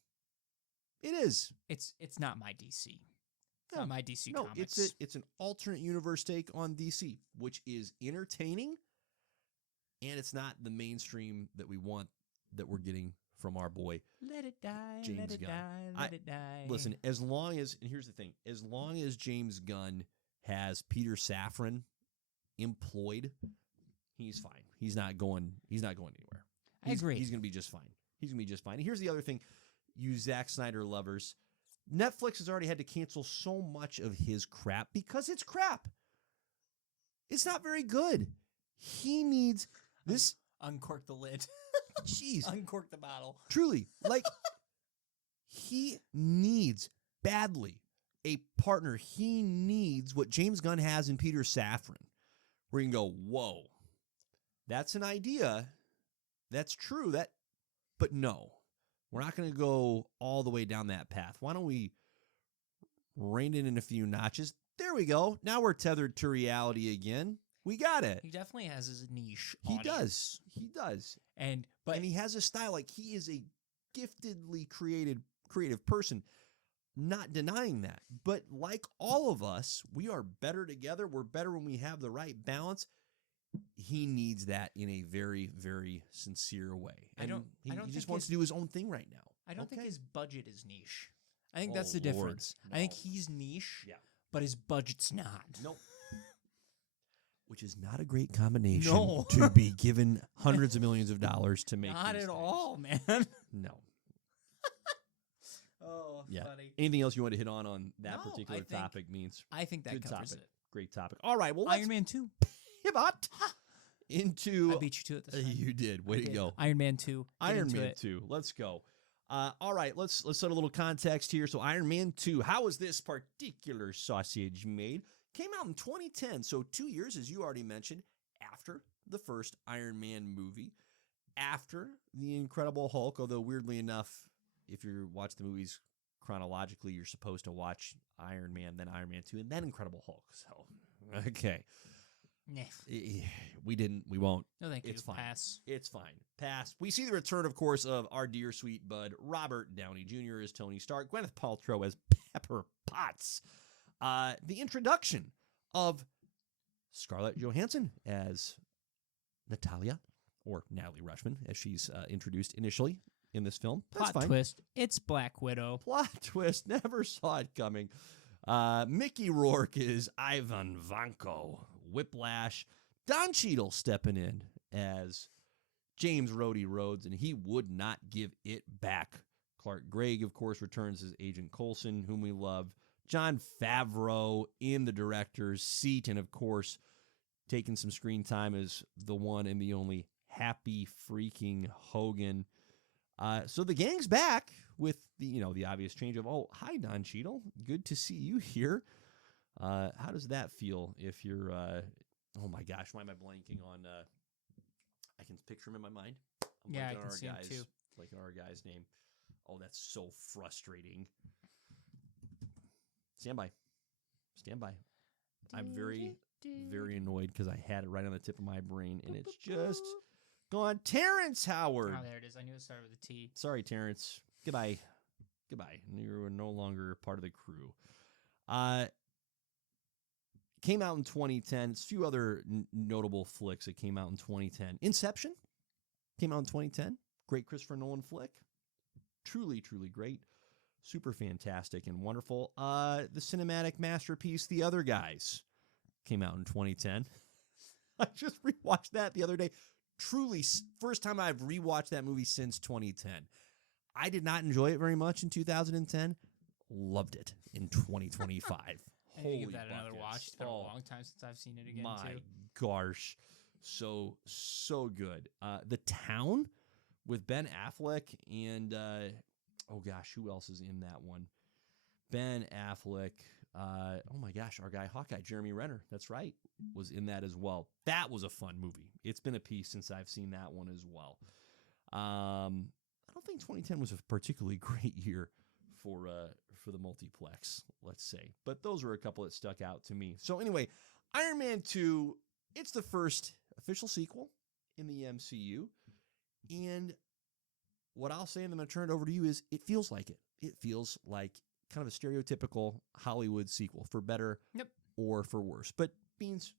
It is. It's not my DC. It's not my DC comics. No, it's an alternate universe take on DC, which is entertaining. And it's not the mainstream that we want that we're getting from our boy. Let it die, James let it Gunn. die, let it die. Listen, and here's the thing, as long as James Gunn has Peter Safran employed, he's fine. He's not going anywhere. I agree. He's going to be just fine. He's going to be just fine. And here's the other thing, you Zack Snyder lovers, Netflix has already had to cancel so much of his crap because it's crap. It's not very good. He needs this. Uncork the lid. Jeez. Uncork the bottle. Truly. Like, he needs badly a partner. He needs what James Gunn has in Peter Safran. Where you can go, whoa, that's an idea. That's true. But no, we're not going to go all the way down that path. Why don't we rein it in a few notches? There we go. Now we're tethered to reality again. We got it. He definitely has his niche. He audience. does. And he has a style. Like, he is a giftedly creative person. Not denying that. But like all of us, we are better together. We're better when we have the right balance. He needs that in a very, very sincere way. And he just wants to do his own thing right now. I don't think his budget is niche. I think that's the difference. No. I think he's niche, but his budget's not. Nope. Which is not a great combination to be given hundreds of millions of dollars to make. Not at all, man. No. Oh, funny. Anything else you want to hit on that particular topic? I think that covers it. Great topic. All right. Well, Iron Man 2. Pivot into. I beat you to it this time. You did. Way to go. Iron Man 2. Iron Man 2. Let's go. All right. Let's set a little context here. So Iron Man 2. How was this particular sausage made? Came out in 2010, so 2 years, as you already mentioned, after the first Iron Man movie, after The Incredible Hulk, although weirdly enough, if you watch the movies chronologically, you're supposed to watch Iron Man, then Iron Man 2, and then Incredible Hulk. So, okay. Yeah. We didn't. We won't. No, thank you. It's fine. Pass. It's fine. Pass. We see the return, of course, of our dear sweet bud, Robert Downey Jr. as Tony Stark, Gwyneth Paltrow as Pepper Potts. The introduction of Scarlett Johansson as Natalia, or Natalie Rushman, as she's introduced initially in this film. That's Plot fine. twist. It's Black Widow. Plot twist. Never saw it coming. Mickey Rourke is Ivan Vanko. Whiplash. Don Cheadle stepping in as James Rhodey Rhodes, and he would not give it back. Clark Gregg, of course, returns as Agent Coulson, whom we love. Jon Favreau in the director's seat, and of course, taking some screen time as the one and the only Happy freaking Hogan. So the gang's back with the obvious change of, oh, hi, Don Cheadle. Good to see you here. How does that feel if you're, oh my gosh, why am I blanking on, I can picture him in my mind. I can see him too. Like our guy's name. Oh, that's so frustrating. Stand by. I'm very, very annoyed because I had it right on the tip of my brain, and it's just gone. Terrence Howard. Oh, there it is. I knew it started with a T. Sorry, Terrence. Goodbye. You're no longer part of the crew. Came out in 2010. A few other notable flicks that came out in 2010. Inception. came out in 2010. Great Christopher Nolan flick. Truly, truly great. Super fantastic and wonderful. The cinematic masterpiece, The Other Guys, came out in 2010. I just rewatched that the other day. Truly, first time I've rewatched that movie since 2010. I did not enjoy it very much in 2010. Loved it in 2025. I need to give that another buckets. watch. It's been a long time since I've seen it again, My too. gosh. So good. The Town with Ben Affleck and, oh gosh, who else is in that one? Ben Affleck. Oh my gosh, our guy Hawkeye, Jeremy Renner. That's right. Was in that as well. That was a fun movie. It's been a piece since I've seen that one as well. I don't think 2010 was a particularly great year for the multiplex, let's say. But those were a couple that stuck out to me. So anyway, Iron Man 2, it's the first official sequel in the MCU. And what I'll say, and I'm going to turn it over to you, is it feels like it. It feels like kind of a stereotypical Hollywood sequel, for better or for worse. But Beans,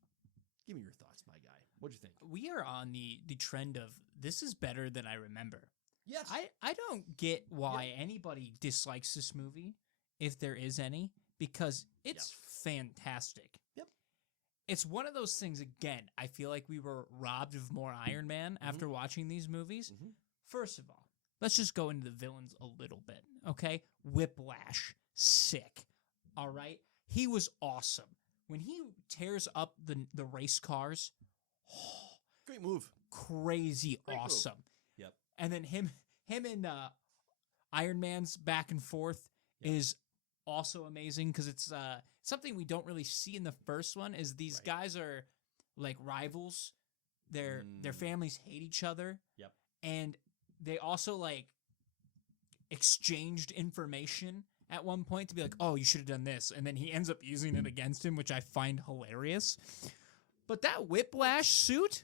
give me your thoughts, my guy. What'd you think? We are on the trend of this is better than I remember. Yes. I don't get why anybody dislikes this movie, if there is any, because it's fantastic. Yep. It's one of those things, again, I feel like we were robbed of more Iron Man after watching these movies. First of all, let's just go into the villains a little bit, okay? Whiplash, sick, all right? He was awesome. When he tears up the race cars, Great move. crazy Great move. awesome. Yep. And then him and Iron Man's back and forth is also amazing because it's something we don't really see in the first one. Is these guys are like rivals. Their families hate each other. Yep. And they also like exchanged information at one point to be like, oh, you should have done this. And then he ends up using it against him, which I find hilarious. But that Whiplash suit,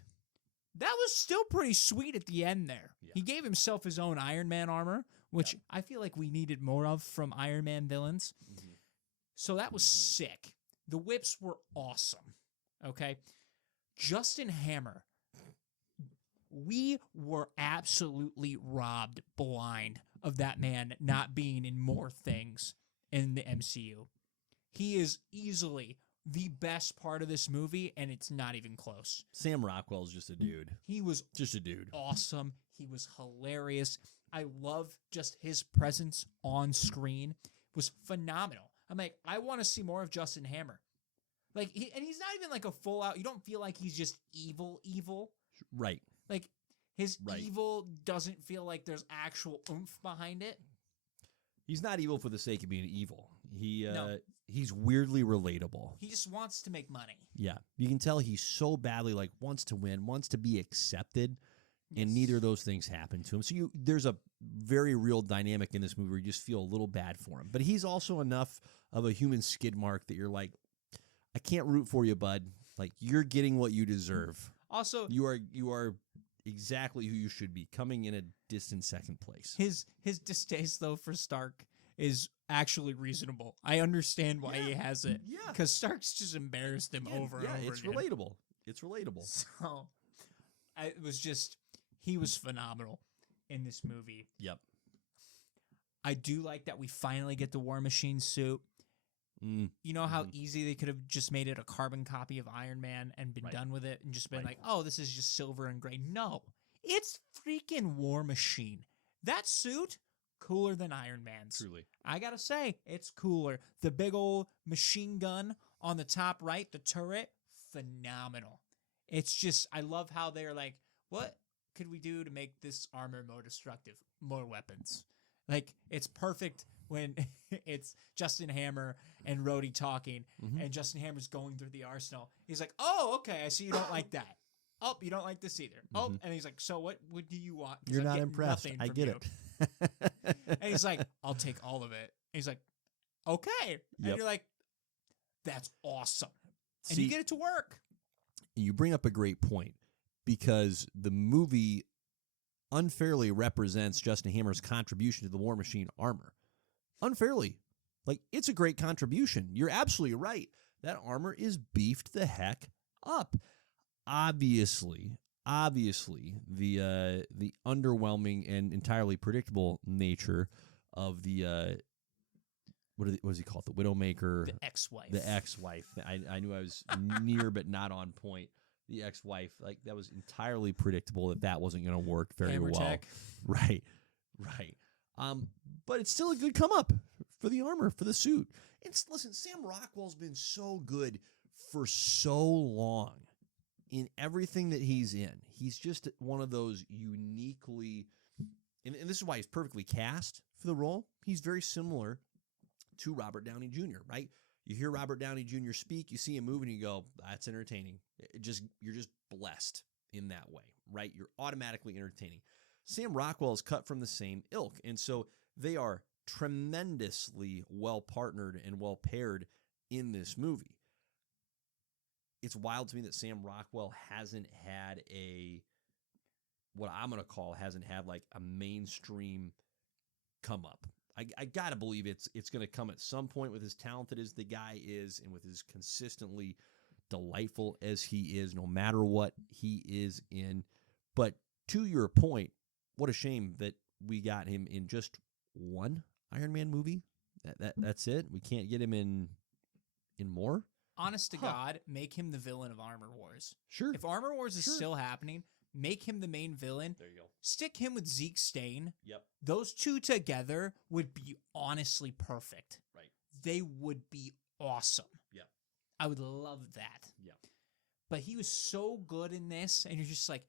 that was still pretty sweet at the end there. Yeah. He gave himself his own Iron Man armor, which I feel like we needed more of from Iron Man villains. So that was sick. The whips were awesome. Okay. Justin Hammer. We were absolutely robbed blind of that man not being in more things in the MCU. He is easily the best part of this movie, and it's not even close. Sam Rockwell's just a dude. He was Just a dude. awesome. He was hilarious. I love just his presence on screen. It was phenomenal. I'm like, I want to see more of Justin Hammer. Like, and he's not even like a full out. You don't feel like he's just evil. Right. Like his evil doesn't feel like there's actual oomph behind it. He's not evil for the sake of being evil. No. He's weirdly relatable. He just wants to make money. Yeah. You can tell he's so badly like wants to win, wants to be accepted, and neither of those things happen to him. So there's a very real dynamic in this movie where you just feel a little bad for him. But he's also enough of a human skid mark that you're like, I can't root for you, bud. Like, you're getting what you deserve. Also, You are exactly who you should be, coming in a distant second place. his distaste though for Stark is actually reasonable. I understand why he has it. Yeah. Because Stark's just embarrassed him over and over it's again. relatable. It's relatable. So it was just, he was phenomenal in this movie. Yep. I do like that we finally get the War Machine suit. You know how easy they could have just made it a carbon copy of Iron Man and been done with it and just been like, oh, this is just silver and gray. No, it's freaking War Machine. That suit, cooler than Iron Man's. Truly. I gotta say, it's cooler. The big old machine gun on the top right, the turret, phenomenal. It's just, I love how they're like, what could we do to make this armor more destructive? More weapons. Like, it's perfect when it's Justin Hammer and Rhodey talking, and Justin Hammer's going through the arsenal. He's like, oh, okay, I see you don't like that. Oh, you don't like this either. Oh, and he's like, so what do you want? 'Cause You're I'm not getting impressed. nothing I from get you. it. And he's like, I'll take all of it. And he's like, okay. And Yep. you're like, that's awesome. And See, you get it to work. you bring up a great point because the movie unfairly represents Justin Hammer's contribution to the War Machine armor. Unfairly. Like, it's a great contribution. You're absolutely right. That armor is beefed the heck up. Obviously, obviously the underwhelming and entirely predictable nature of the what does he call it? The Widowmaker, The ex-wife. the ex-wife. I knew I was near but not on point. The ex-wife, like that was entirely predictable that wasn't going to work very Hammer well. tech. Right. But it's still a good come up for the armor, for the suit. And listen, Sam Rockwell's been so good for so long in everything that he's in. He's just one of those uniquely, and this is why he's perfectly cast for the role. He's very similar to Robert Downey Jr., right? You hear Robert Downey Jr. speak, you see him move, and you go, that's entertaining. You're just blessed in that way, right? You're automatically entertaining. Sam Rockwell is cut from the same ilk, and so they are tremendously well partnered and well paired in this movie. It's wild to me that Sam Rockwell hasn't had what I'm going to call like a mainstream come up. I got to believe it's going to come at some point with as talented as the guy is and with as consistently delightful as he is, no matter what he is in. But to your point, what a shame that we got him in just one Iron Man movie. That's it. We can't get him in more. Honest to God, make him the villain of Armor Wars. Sure. If Armor Wars is still happening, make him the main villain. There you go. Stick him with Zeke Stane. Yep. Those two together would be honestly perfect. Right. They would be awesome. Yeah. I would love that. Yeah. But he was so good in this, and you're just like,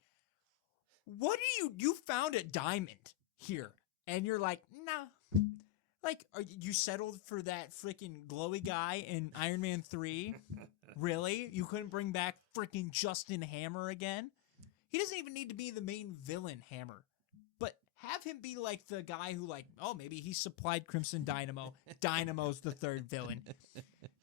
what do you found a diamond here? And you're like, nah. Like, you settled for that freaking glowy guy in Iron Man 3? Really? You couldn't bring back freaking Justin Hammer again? He doesn't even need to be the main villain, Hammer. But have him be like the guy who, like, oh, maybe he supplied Crimson Dynamo. Dynamo's the third villain.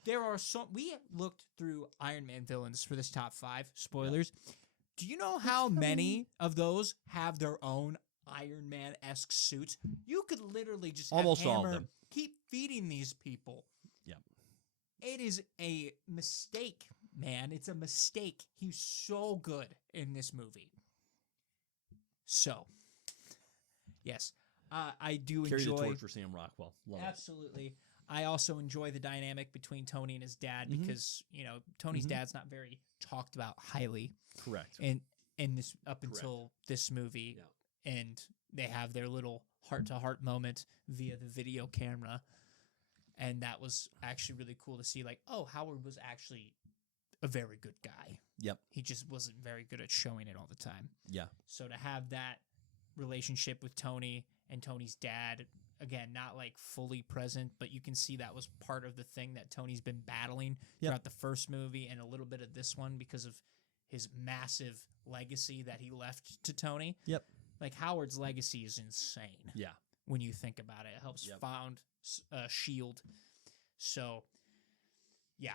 There are we looked through Iron Man villains for this top 5. Spoilers. Yep. Do you know how many of those have their own Iron Man-esque suits? You could literally just have almost Hammer all of them. Keep feeding these people. Yep. It is a mistake, man. It's a mistake. He's so good in this movie. So, yes, I do Carry enjoy. the torch for Sam Rockwell. Love absolutely. I also enjoy the dynamic between Tony and his dad because Tony's dad's not very talked about highly. Correct. In this until this movie, and they have their little heart-to-heart moment via the video camera, and that was actually really cool to see. Like, oh, Howard was actually a very good guy. Yep. He just wasn't very good at showing it all the time. Yeah. So to have that relationship with Tony and Tony's dad, again, not like fully present, but you can see that was part of the thing that Tony's been battling throughout the first movie and a little bit of this one because of his massive legacy that he left to Tony. Yep. Like, Howard's legacy is insane. Yeah. When you think about it. It helps found S.H.I.E.L.D. So, yeah,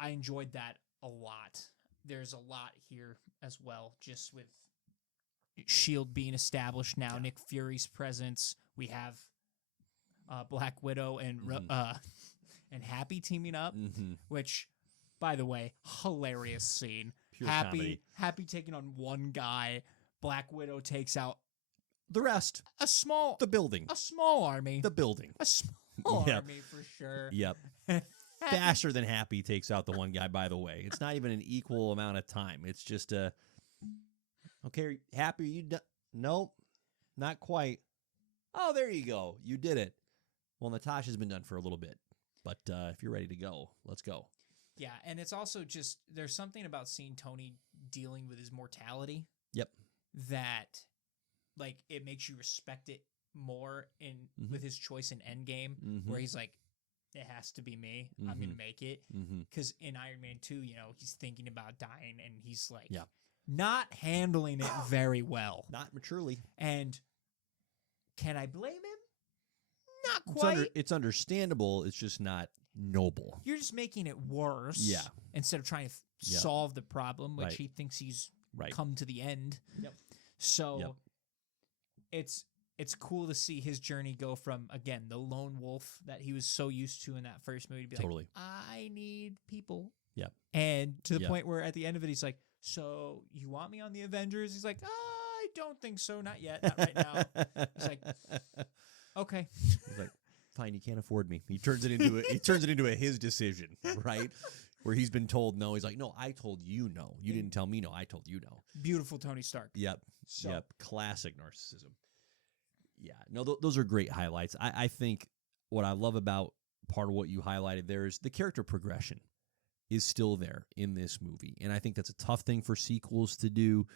I enjoyed that a lot. There's a lot here as well, just with S.H.I.E.L.D. being established now, Nick Fury's presence. We have Black Widow and Happy teaming up, which, by the way, hilarious scene. Pure comedy. Happy taking on one guy. Black Widow takes out the rest. A small army. The building. A small army for sure. Yep. Faster than Happy takes out the one guy, by the way. It's not even an equal amount of time. It's just okay, Happy, are you done? Nope, not quite. Oh, there you go. You did it. Well, Natasha's been done for a little bit. But if you're ready to go, let's go. Yeah, and it's also just, there's something about seeing Tony dealing with his mortality. Yep. That, like, it makes you respect it more with his choice in Endgame, where he's like, it has to be me. I'm going to make it. Because in Iron Man 2, he's thinking about dying, and he's like, not handling it very well. Not maturely. And can I blame him? Not quite. It's understandable. It's just not noble. You're just making it worse. Yeah. Instead of trying to solve the problem, which he thinks he's come to the end. Yep. So it's cool to see his journey go from, again, the lone wolf that he was so used to in that first movie to be like, I need people. Yep. And to the point where at the end of it, he's like, so you want me on the Avengers? He's like, I don't think so. Not yet. Not right now. He's like, okay. He's like, fine, you can't afford me. He turns it into a his decision, right? Where he's been told no. He's like, no, I told you no. You didn't tell me no. I told you no. Beautiful Tony Stark. Yep. So. Yep. Classic narcissism. Yeah. No, those are great highlights. I think what I love about part of what you highlighted there is the character progression is still there in this movie. And I think that's a tough thing for sequels to do.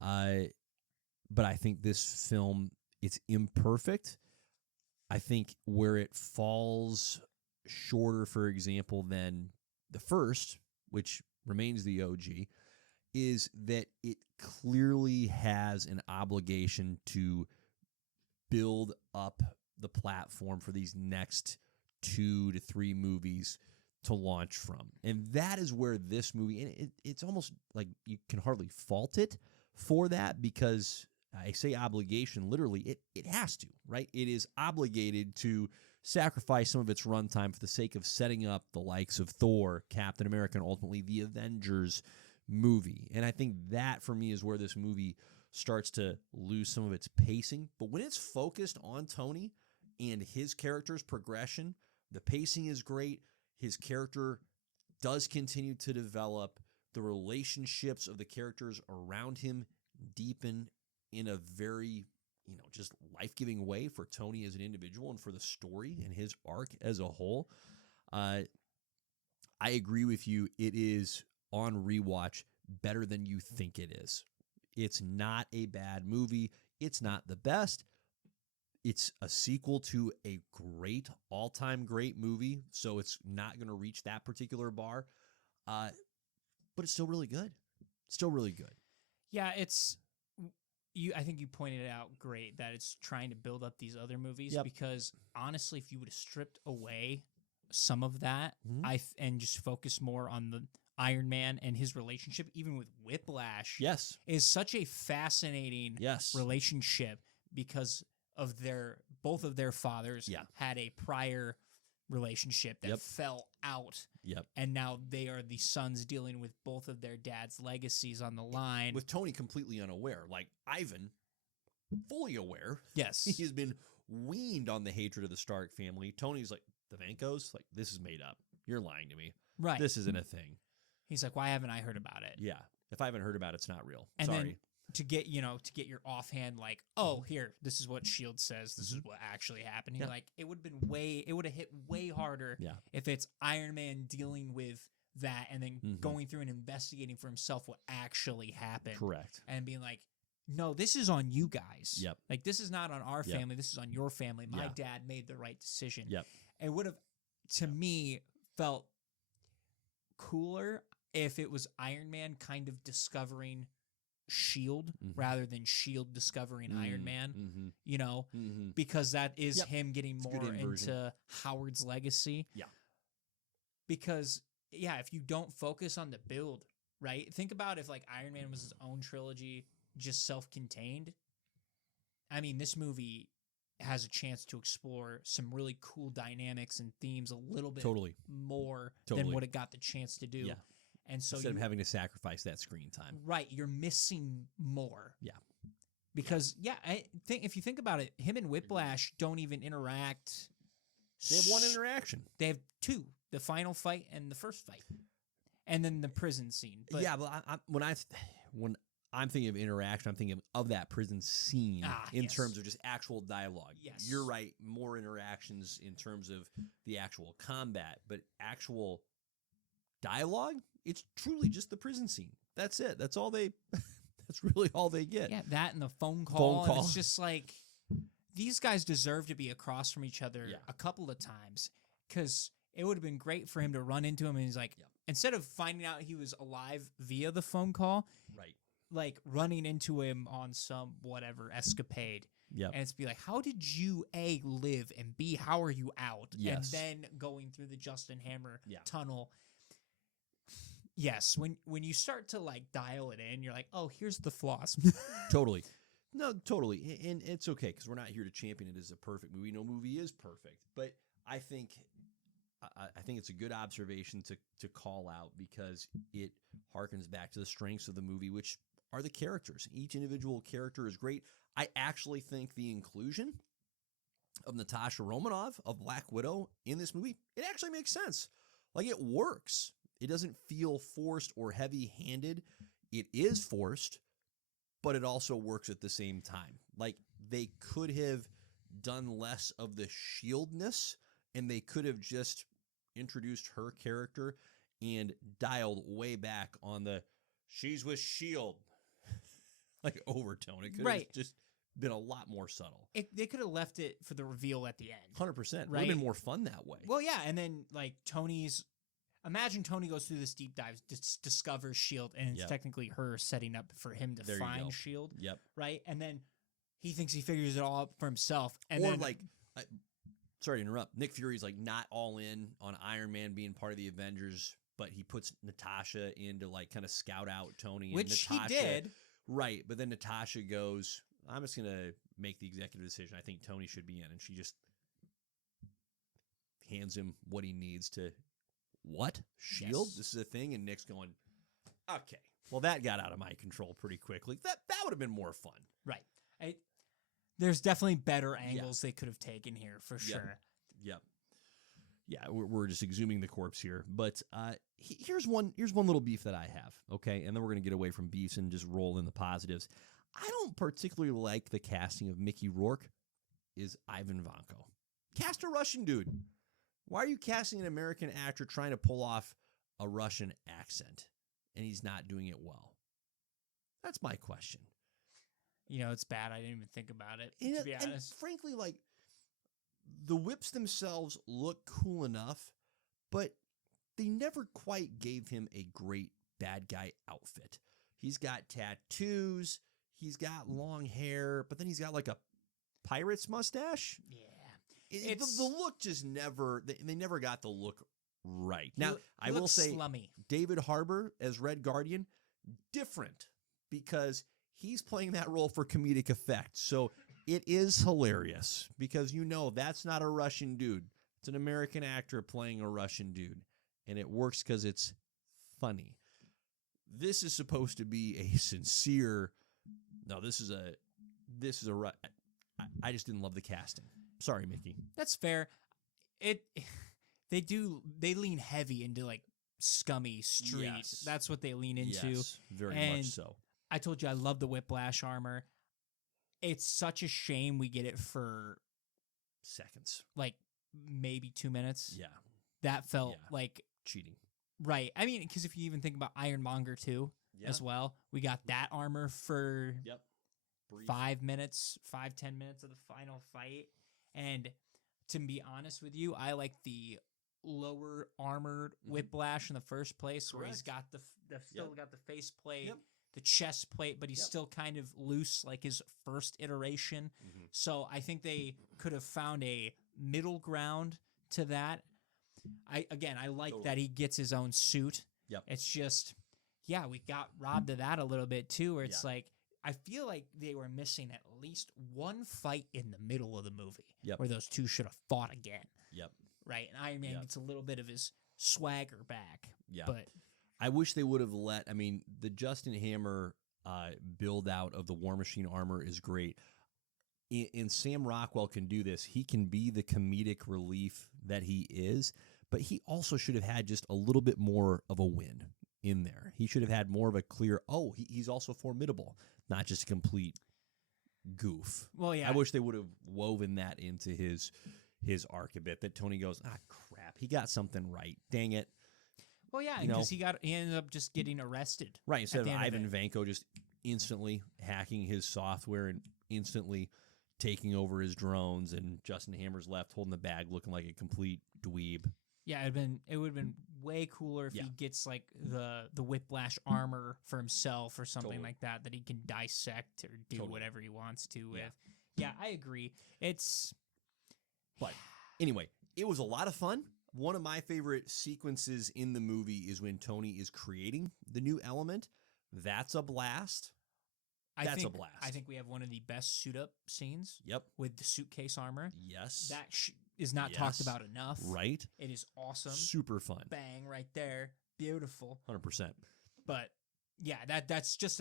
But I think this film, it's imperfect. I think where it falls shorter, for example, than the first, which remains the OG, is that it clearly has an obligation to build up the platform for these next 2 to 3 movies to launch from. And that is where this movie, and it's almost like you can hardly fault it for that, because I say obligation, literally, it has to, right? It is obligated to sacrifice some of its runtime for the sake of setting up the likes of Thor, Captain America, and ultimately the Avengers movie. And I think that, for me, is where this movie starts to lose some of its pacing. But when it's focused on Tony and his character's progression, the pacing is great. His character does continue to develop. The relationships of the characters around him deepen in a very, just life-giving way for Tony as an individual and for the story and his arc as a whole. I agree with you. It is, on rewatch, better than you think it is. It's not a bad movie. It's not the best. It's a sequel to a great, all-time great movie, so it's not going to reach that particular bar. But it's still really good. Still really good. Yeah, I think you pointed it out great that it's trying to build up these other movies, because honestly, if you would have stripped away some of that, and just focus more on the Iron Man and his relationship, even with Whiplash, is such a fascinating relationship, because of both of their fathers had a prior relationship that fell out. And now they are the sons dealing with both of their dad's legacies on the line. With Tony completely unaware. Like Ivan, fully aware. Yes. He has been weaned on the hatred of the Stark family. Tony's like, the Vankos? Like, this is made up. You're lying to me. Right. This isn't a thing. He's like, why haven't I heard about it? Yeah. If I haven't heard about it, it's not real. And Sorry. then to get your offhand, like, oh, here, this is what S.H.I.E.L.D. says, this is what actually happened. Like, it would have hit way harder if it's Iron Man dealing with that and then going through and investigating for himself what actually happened. Correct. And being like, no, this is on you guys. Yep. Like, this is not on our family. This is on your family. My dad made the right decision. It would have, to me, felt cooler if it was Iron Man kind of discovering S.H.I.E.L.D. rather than S.H.I.E.L.D. discovering Iron Man, because that is him getting more into Howard's legacy. Yeah. Because, if you don't focus on the build, right? Think about if, like, Iron Man was his own trilogy, just self-contained. I mean, this movie has a chance to explore some really cool dynamics and themes a little bit more than what it got the chance to do. Yeah. And so instead of having to sacrifice that screen time. Right. You're missing more. Yeah. Because, I think if you think about it, him and Whiplash don't even interact. They have one interaction. They have two, the final fight and the first fight. And then the prison scene. But when I'm thinking of interaction, I'm thinking of that prison scene in terms of just actual dialogue. Yes. You're right. More interactions in terms of the actual combat, but actual dialogue, it's truly just the prison scene. That's it. That's really all they get. Yeah, that and the phone call. And it's just like, these guys deserve to be across from each other a couple of times, because it would have been great for him to run into him and he's like, instead of finding out he was alive via the phone call, like running into him on some whatever escapade. And it's be like, how did you A, live, and B, how are you out? And then going through the Justin Hammer tunnel. Yes, when you start to like dial it in, you're like, oh, here's the flaws. Totally. No, totally. And it's okay, because we're not here to champion it as a perfect movie. No movie is perfect. But I think I think it's a good observation to call out because it harkens back to the strengths of the movie, which are the characters. Each individual character is great. I actually think the inclusion of Natasha Romanoff of Black Widow in this movie, it actually makes sense. Like, it works. It doesn't feel forced or heavy-handed. It is forced, but it also works at the same time. Like, they could have done less of the shieldness, and they could have just introduced her character and dialed way back on the she's with S.H.I.E.L.D. like overtone. It could have just been a lot more subtle. They could have left it for the reveal at the end. 100%. Right? Would have been more fun that way. Well, yeah, and then like imagine Tony goes through this deep dive, discovers S.H.I.E.L.D., and it's technically her setting up for him to find S.H.I.E.L.D. Yep. Right? And then he thinks he figures it all out for himself. And or then, like, sorry to interrupt, Nick Fury's like not all in on Iron Man being part of the Avengers, but he puts Natasha in to like kind of scout out Tony. Which and Natasha, he did. Right. But then Natasha goes, I'm just going to make the executive decision. I think Tony should be in. And she just hands him what he needs to, what? S.H.I.E.L.D.? Yes. This is a thing? And Nick's going, okay. Well, that got out of my control pretty quickly. That would have been more fun. Right. There's definitely better angles they could have taken here, for sure. Yep. Yeah, we're just exhuming the corpse here. But here's one little beef that I have, okay? And then we're going to get away from beefs and just roll in the positives. I don't particularly like the casting of Mickey Rourke is Ivan Vanko. Cast a Russian dude. Why are you casting an American actor trying to pull off a Russian accent and he's not doing it well? That's my question. You know, it's bad. I didn't even think about it, to be honest. And frankly, like, the whips themselves look cool enough, but they never quite gave him a great bad guy outfit. He's got tattoos, he's got long hair, but then he's got like a pirate's mustache. Yeah. The look just never, they never got the look right. Now, I will say, slummy. David Harbour as Red Guardian, different, because he's playing that role for comedic effect. So it is hilarious because that's not a Russian dude. It's an American actor playing a Russian dude. And it works because it's funny. This is supposed to be a sincere. No, this is a. I just didn't love the casting. Sorry, Mickey. That's fair. They lean heavy into like scummy street. Yes. That's what they lean into. Yes, very And much so. I told you I love the Whiplash armor. It's such a shame we get it for Seconds. like maybe 2 minutes. Yeah. That felt like cheating. Right. I mean, because if you even think about Ironmonger 2 as well, we got that armor for 5 minutes, 5-10 minutes of the final fight. And to be honest with you, I like the lower armored Whiplash in the first place, where he's got still got the face plate, the chest plate, but he's still kind of loose, like his first iteration. So I think they could have found a middle ground to that. I like that he gets his own suit. It's just, we got robbed of that a little bit too, where it's like, I feel like they were missing at least one fight in the middle of the movie where those two should have fought again. Right? And Iron Man gets a little bit of his swagger back. But I wish they would have the Justin Hammer build out of the War Machine armor is great. And Sam Rockwell can do this. He can be the comedic relief that he is, but he also should have had just a little bit more of a win in there. He should have had more of a clear, he's also formidable, not just a complete goof. Well, yeah. I wish they would have woven that into his arc a bit, that Tony goes, crap, he got something right. Dang it. Well, yeah, because he ended up just getting arrested. Right, instead of Ivan Vanko just instantly hacking his software and instantly taking over his drones, and Justin Hammer's left holding the bag looking like a complete dweeb. Yeah, it would have been way cooler if he gets like the Whiplash armor for himself or something like that he can dissect or do whatever he wants to with. Yeah, I agree. But anyway, it was a lot of fun. One of my favorite sequences in the movie is when Tony is creating the new element. That's a blast. I think we have one of the best suit-up scenes. Yep. With the suitcase armor. Yes. is not talked Yes. about enough. Right? It is awesome. Super fun. Bang right there. Beautiful. 100%. But yeah, that's just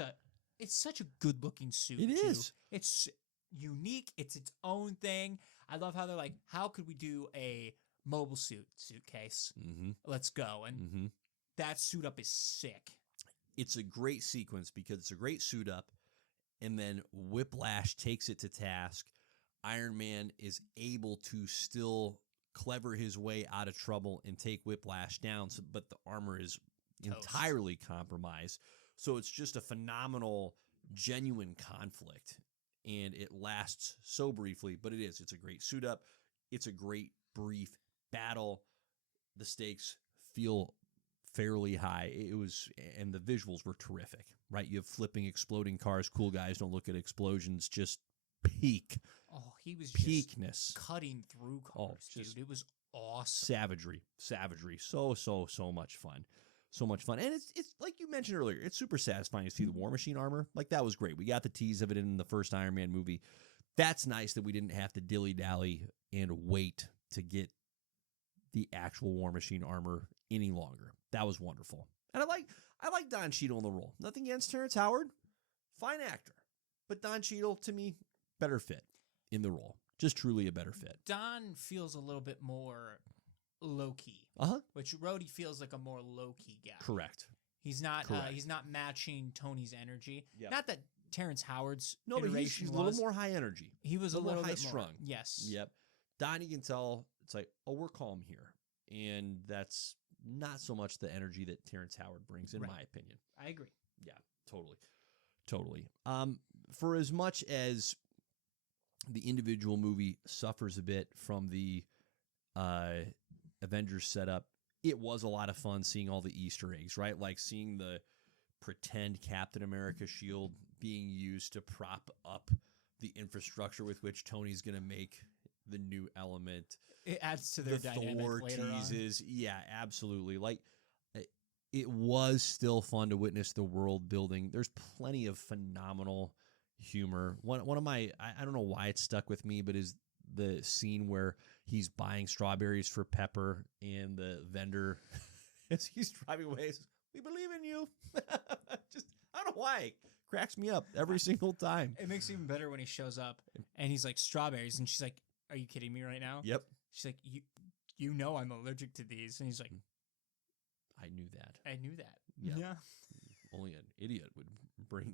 it's such a good looking suit. It too. is. It's unique. It's its own thing. I love how they're like, how could we do a mobile suitcase? Mm-hmm. Let's go. And Mm-hmm. that suit up is sick. It's a great sequence because it's a great suit up, and then Whiplash takes it to task. Iron Man is able to still clever his way out of trouble and take Whiplash down, but the armor is Toast. entirely compromised. So it's just a phenomenal, genuine conflict, and it lasts so briefly, but it is. It's a great suit up. It's a great brief battle. The stakes feel fairly high. It was, and the visuals were terrific, right? You have flipping, exploding cars. Cool guys don't look at explosions. Just peak Oh, he was just peakness, cutting through cars, just dude. It was awesome. savagery. So much fun. So much fun. And it's like you mentioned earlier, it's super satisfying to see the War Machine armor. Like, that was great. We got the tease of it in the first Iron Man movie. That's nice that we didn't have to dilly-dally and wait to get the actual War Machine armor any longer. That was wonderful. And I like Don Cheadle in the role. Nothing against Terrence Howard. Fine actor. But Don Cheadle, to me, better fit in the role. Just truly a better fit. Don feels a little bit more low key, Uh-huh. which Rhodey feels like a more low key guy. Correct. He's not. Correct. He's not matching Tony's energy. Yep. Not that Terrence Howard's No, but iteration he's a was. little more high energy. He was a little little more bit more high-strung. Yes. Yep. Don, you can tell, it's like, oh, we're calm here. And that's not so much the energy that Terrence Howard brings, in Right. my opinion. I agree. Yeah, totally. For as much as the individual movie suffers a bit from the Avengers setup, it was a lot of fun seeing all the Easter eggs, right? Like seeing the pretend Captain America shield being used to prop up the infrastructure with which Tony's going to make the new element. It adds to their The dynamic Thor later on. teases. Yeah, absolutely. Like, it was still fun to witness the world building. There's plenty of phenomenal humor. One of my, I don't know why it stuck with me, but is the scene where he's buying strawberries for Pepper and the vendor, as he's driving away, says, "We believe in you." Just, I don't know why. It cracks me up every single time. It makes it even better when he shows up and he's like, strawberries, and she's like, "Are you kidding me right now?" Yep. She's like, "You know I'm allergic to these," and he's like, I knew that. "I knew that." Yep. Yeah. Only an idiot would bring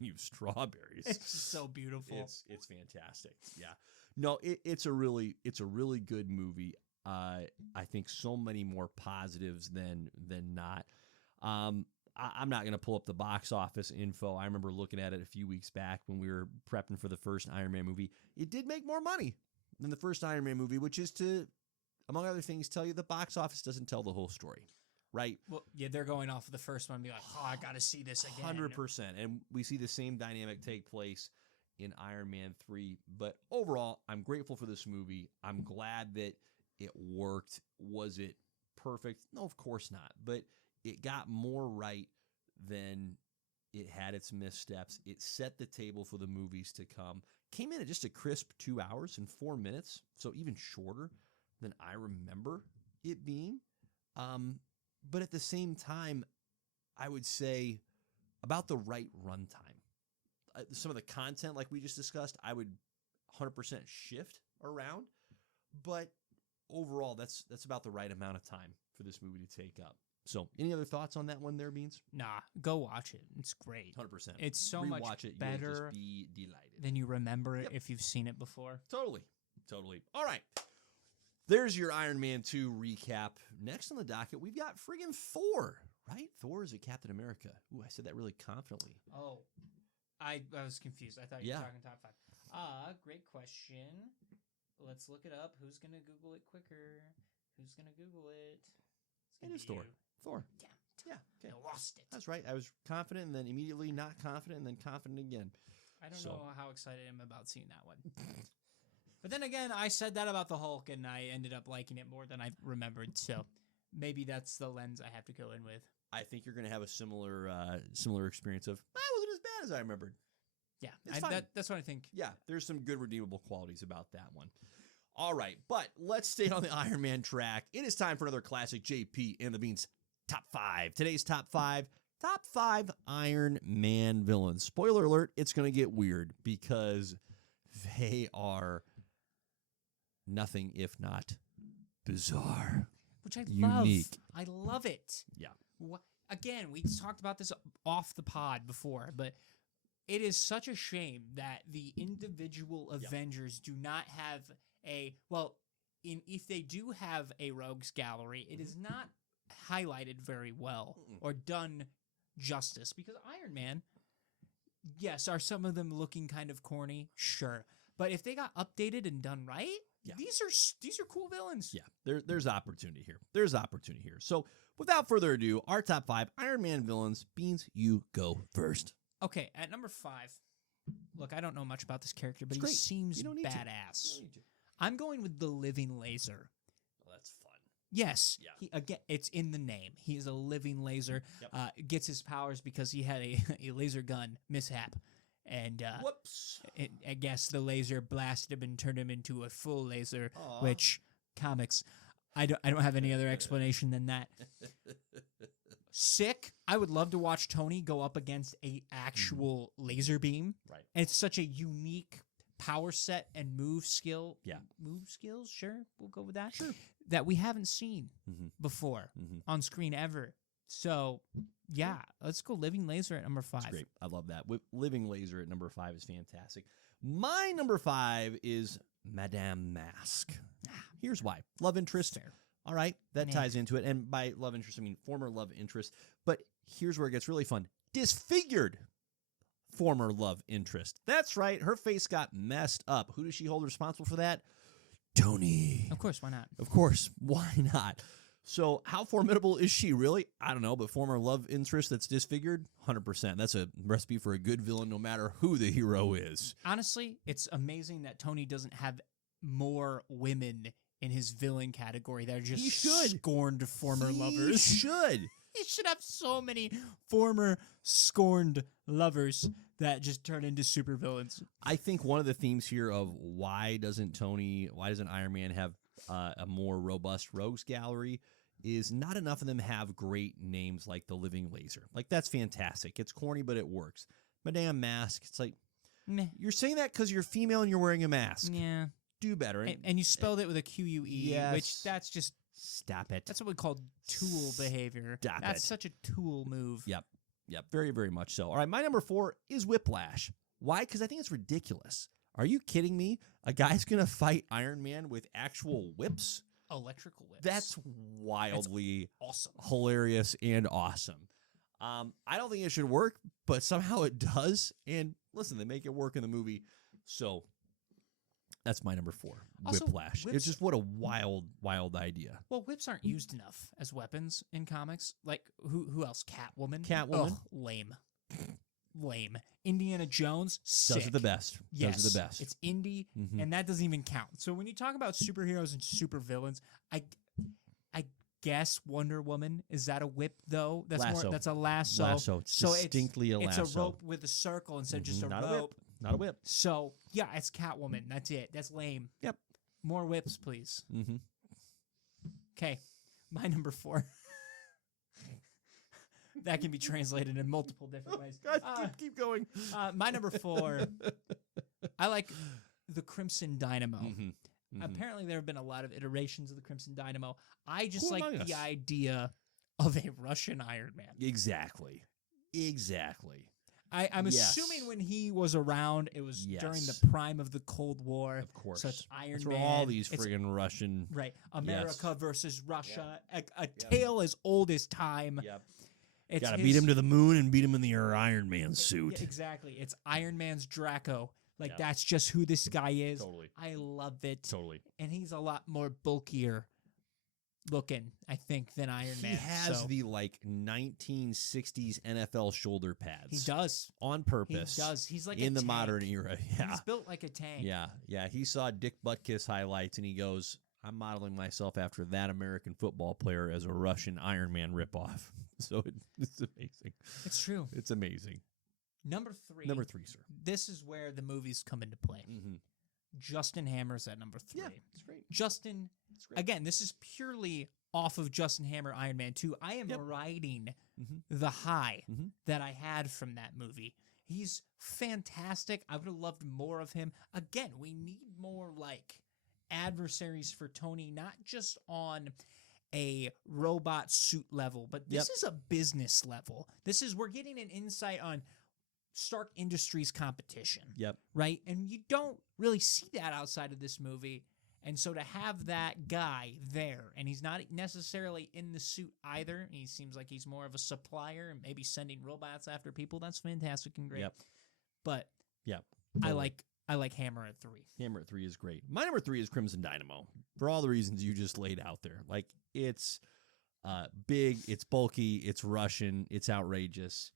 you strawberries. It's just so beautiful. It's fantastic. Yeah. No, it's a really good movie. I think so many more positives than not. I'm not going to pull up the box office info. I remember looking at it a few weeks back when we were prepping for the first Iron Man movie. It did make more money than the first Iron Man movie, which is to, among other things, tell you the box office doesn't tell the whole story, right? Well, yeah, they're going off of the first one and be like, "Oh, I got to see this again." 100%. And we see the same dynamic take place in Iron Man 3. But overall, I'm grateful for this movie. I'm glad that it worked. Was it perfect? No, of course not. But it got more right than it had its missteps. It set the table for the movies to come. Came in at just a crisp 2 hours and 4 minutes, so even shorter than I remember it being. But at the same time, I would say about the right runtime. Some of the content, like we just discussed, I would 100% shift around. But overall, that's about the right amount of time for this movie to take up. So, any other thoughts on that one there, Beans? Nah, go watch it. It's great. 100%. It's so Rewatch much it, better you'll just be delighted. than you remember it Yep. if you've seen it before. Totally. All right. There's your Iron Man 2 recap. Next on the docket, we've got friggin' Thor, right? Thor is a Captain America. Ooh, I said that really confidently. Oh, I was confused. I thought you Yeah. were talking top 5. Great question. Let's look it up. Who's going to Google it quicker? Who's going to Google it? It gonna is be Thor. you. Thor. Damn it. Yeah. Okay. I lost it. That's right. I was confident and then immediately not confident and then confident again. I don't So- know how excited I am about seeing that one. But then again, I said that about the Hulk, and I ended up liking it more than I remembered. So maybe that's the lens I have to go in with. I think you're going to have a similar experience of, it wasn't as bad as I remembered. Yeah, It's fine. that's what I think. Yeah, there's some good redeemable qualities about that one. All right, but let's stay on the Iron Man track. It is time for another classic JP and the Beans top 5. Today's top 5 Iron Man villains. Spoiler alert, it's going to get weird because they are nothing if not bizarre. Which I love. Unique. I love it. Yeah. Again, we talked about this off the pod before, but it is such a shame that the individual Avengers do not have if they do have a rogues gallery, it is not highlighted very well or done justice, because Iron Man, yes, are some of them looking kind of corny? Sure. But if they got updated and done right, these are cool villains. Yeah, there's opportunity here. There's opportunity here. So without further ado, our top 5 Iron Man villains. Beans, you go first. Okay, at number 5, look, I don't know much about this character, but It's he great. seems You don't need to. badass. You don't need to. I'm going with the Living Laser. Well, that's fun. Yes. Yeah. Again, it's in the name. He is a living laser. Yep. Gets his powers because he had a laser gun mishap. And Whoops. I guess the laser blasted him and turned him into a full laser, Aw. which comics, I don't have any other explanation than that. Sick. I would love to watch Tony go up against a actual laser beam. Right. And it's such a unique power set and move skills, sure, we'll go with that. Sure. That we haven't seen Mhm. before Mhm. on screen ever. So, yeah, let's go Living Laser at number 5. That's great. I love that. Living Laser at number 5 is fantastic. My number 5 is Madame Mask. Here's why. Love interest. Fair. All right, that Nah. ties into it. And by love interest, I mean former love interest. But here's where it gets really fun. Disfigured former love interest. That's right. Her face got messed up. Who does she hold responsible for that? Tony. Of course, why not? Of course. Why not? So how formidable is she really? I don't know, but former love interest that's disfigured, 100%. That's a recipe for a good villain no matter who the hero is. Honestly, it's amazing that Tony doesn't have more women in his villain category that are just He should. scorned former He lovers. should. He should have so many former scorned lovers that just turn into supervillains. I think one of the themes here of why doesn't Iron Man have a more robust rogues gallery is not enough of them have great names like the Living Laser. Like, that's fantastic. It's corny, but it works. Madame Mask, it's like, Meh. you're saying that because you're female and you're wearing a mask. Yeah. Do better. And you spelled it with a QUE, Yes. which that's just Stop it. that's what we call tool behavior. Stop That's it. such a tool move. Yep. Very, very much so. All right, my number 4 is Whiplash. Why? Because I think it's ridiculous. Are you kidding me? A guy's going to fight Iron Man with actual whips? Electrical whips. That's wildly awesome. hilarious and awesome. I don't think it should work, but somehow it does. And listen, they make it work in the movie. So that's my number 4, Also, Whiplash. whips- It's just what a wild, wild idea. Well, whips aren't used enough as weapons in comics. Like who else? Catwoman. Catwoman. Ugh, lame. Lame. Indiana Jones. Sick. Does it the best. Yes, Does it the best. It's indie, Mhm. and that doesn't even count. So when you talk about superheroes and supervillains, I guess Wonder Woman, is that a whip though? That's Lasso. That's a lasso. Lasso. It's So distinctly a lasso. It's a rope with a circle instead of just a Not rope. a whip. Not a whip. So yeah, it's Catwoman. That's it. That's lame. Yep. More whips, please. Mm-hmm. Okay, my number 4. That can be translated in multiple different ways. Keep going. My number 4, I like the Crimson Dynamo. Mm-hmm. Apparently, there have been a lot of iterations of the Crimson Dynamo. I just Who like among the us? idea of a Russian Iron Man. Exactly. I'm Yes. assuming when he was around, it was during the Yes. prime of the Cold War. Of course. So it's Iron That's Man. where all these it's- friggin' Russian. Right. America versus Russia. A Yep. tale as old as time. Yep. It's Gotta his- beat him to the moon and beat him in the Iron Man suit. Yeah, exactly. It's Iron Man's Draco. Like, Yeah. that's just who this guy is. Totally. I love it. Totally. And he's a lot more bulkier looking, I think, than Iron Man. He has so the 1960s NFL shoulder pads. he does. on He purpose. does. He's like in a the modern tank. era. Yeah. He's built like a tank. Yeah. He saw Dick Butkus highlights and he goes, I'm modeling myself after that American football player as a Russian Iron Man ripoff. So it's amazing. It's true. It's amazing. Number 3. Number 3, sir. This is where the movies come into play. Mm-hmm. Justin Hammer's at number 3. Yeah, it's great. Justin, It's great. again, this is purely off of Justin Hammer Iron Man 2. I am Yep. riding Mhm. the high Mhm. that I had from that movie. He's fantastic. I would have loved more of him. Again, we need more like adversaries for Tony, not just on a robot suit level, but this is a business level. We're getting an insight on Stark Industries competition, Yep. right? And you don't really see that outside of this movie. And so to have that guy there, and he's not necessarily in the suit either, he seems like he's more of a supplier and maybe sending robots after people. That's fantastic and great. Yep. But Yep. I Totally. like Hammer at 3. Hammer at 3 is great. My number 3 is Crimson Dynamo for all the reasons you just laid out there. Like it's big, it's bulky, it's Russian, it's outrageous.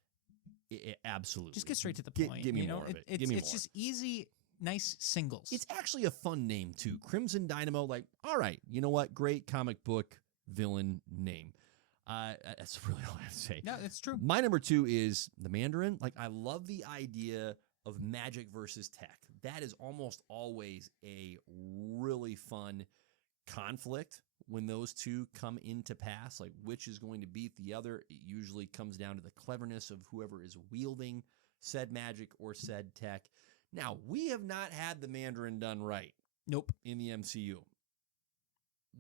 Absolutely. Just get straight to the point. Give me you know? more of it. It's, Give me it's more. just easy, nice singles. It's actually a fun name too. Crimson Dynamo. Like, all right, you know what? Great comic book villain name. That's really all I have to say. no, it's true. My number 2 is the Mandarin. Like, I love the idea of magic versus tech. That is almost always a really fun conflict when those two come into pass. Like, which is going to beat the other? It usually comes down to the cleverness of whoever is wielding said magic or said tech. Now, we have not had the Mandarin done right Nope. in the MCU.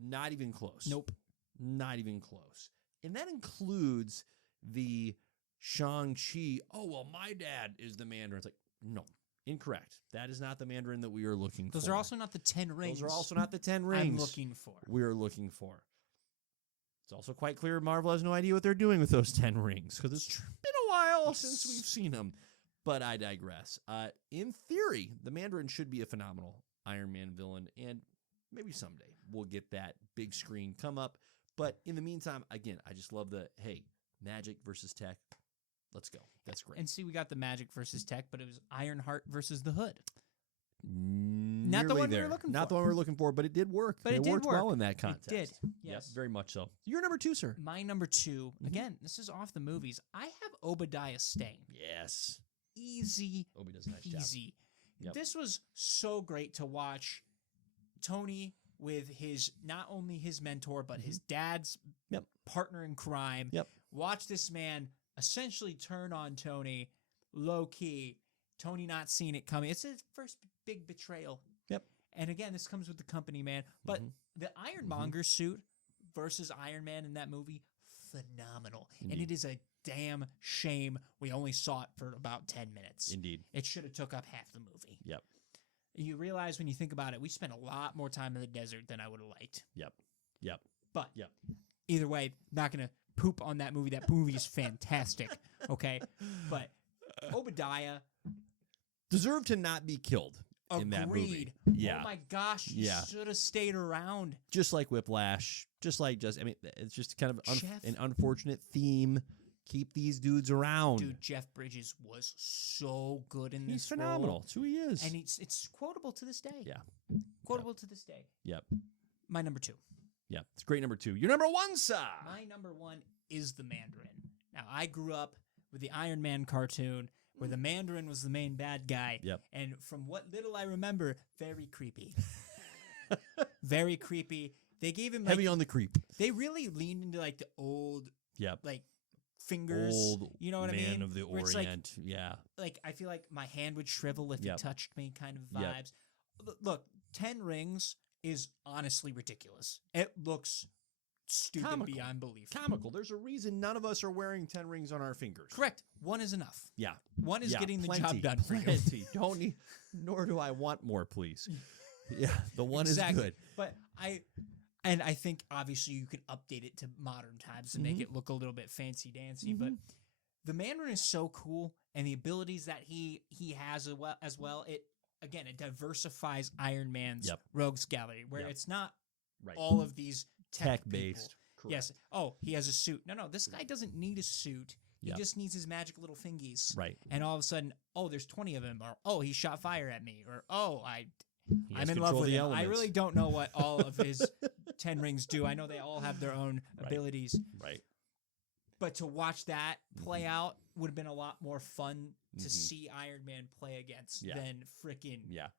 Not even close. Nope. Not even close. And that includes the Shang-Chi, oh, well, my dad is the Mandarin. It's like, no, incorrect. That is not the Mandarin that we are looking for. Those are also not the 10 rings. Those are also not the 10 rings I'm looking for. we are looking for. It's also quite clear Marvel has no idea what they're doing with those 10 rings because it's been a while since we've seen them. But I digress. In theory, the Mandarin should be a phenomenal Iron Man villain, and maybe someday we'll get that big screen come up. But in the meantime, again, I just love the, hey, magic versus tech. Let's go. That's great. And see, we got the magic versus tech, but it was Ironheart versus the Hood. Not the one we were looking Not for. the one we were looking for, but it did work. But it did worked work. well in that context. It did. Yep, Yes. very much so. You're number 2, sir. My number 2, again, this is off the movies. I have Obadiah Stane. Yes. Easy Obi does a nice job. peasy. Yep. This was so great to watch Tony with his, not only his mentor, but his dad's Yep. partner in crime. Yep. Watch this man essentially turn on Tony low key. Tony not seeing it coming. It's his first big betrayal. Yep. And again, this comes with the company, man. But Mhm. the Ironmonger suit versus Iron Man in that movie, phenomenal. And Indeed. it is a damn shame we only saw it for about 10 minutes. Indeed. It should have took up half the movie. Yep. You realize when you think about it, we spent a lot more time in the desert than I would have liked. Yep. Yep. But Yep. either way, not going to poop on that movie. That movie is fantastic. Okay. But Obadiah, Deserved to not be killed in that movie. agreed. Yeah. Oh my gosh, he Yeah. should have stayed around. Just like Whiplash. I mean, it's just kind of Jeff- an unfortunate theme. Keep these dudes around. Dude, Jeff Bridges was so good in He's this phenomenal. role. That's who he is. And it's quotable to this day. Yeah. Quotable to this day. Yep. My number 2. Yeah. It's great number 2. Your number 1, sir. My number 1 is the Mandarin. Now, I grew up with the Iron Man cartoon where the Mandarin was the main bad guy. Yep. And from what little I remember, very creepy. Very creepy. They gave him like, Heavy on the creep. they really leaned into like the old Yep. like fingers. Old you know what man I mean? of the Where it's Orient. Yeah. like I feel like my hand would shrivel if Yep. he touched me kind of Yep. vibes. Look, 10 rings is honestly ridiculous. It looks stupid Comical. beyond belief. Comical. There's a reason none of us are wearing 10 rings on our fingers. Correct. 1 is enough. Yeah. 1 is Yeah, getting the plenty, job done for you. Plenty. Don't need, nor do I want more, please. Yeah, the one Exactly. is good. But I think obviously you can update it to modern times to make Mhm. it look a little bit fancy dancy. But Mhm. the Mandarin is so cool, and the abilities that he has as well. It diversifies Iron Man's Yep. rogues gallery, where Yep. it's not Right. all of these tech Tech-based. people. Yes. Oh, he has a suit. No, this guy doesn't need a suit. He Yep. just needs his magic little fingies. Right. And all of a sudden, oh, there's 20 of them, or oh, he shot fire at me, or oh, He has I'm in control love of with the him. I elements. really don't know what all of his 10 rings do. I know they all have their own Right. abilities, Right. but to watch that play out would have been a lot more fun to Mhm. see Iron Man play against Yeah. than freaking Yeah.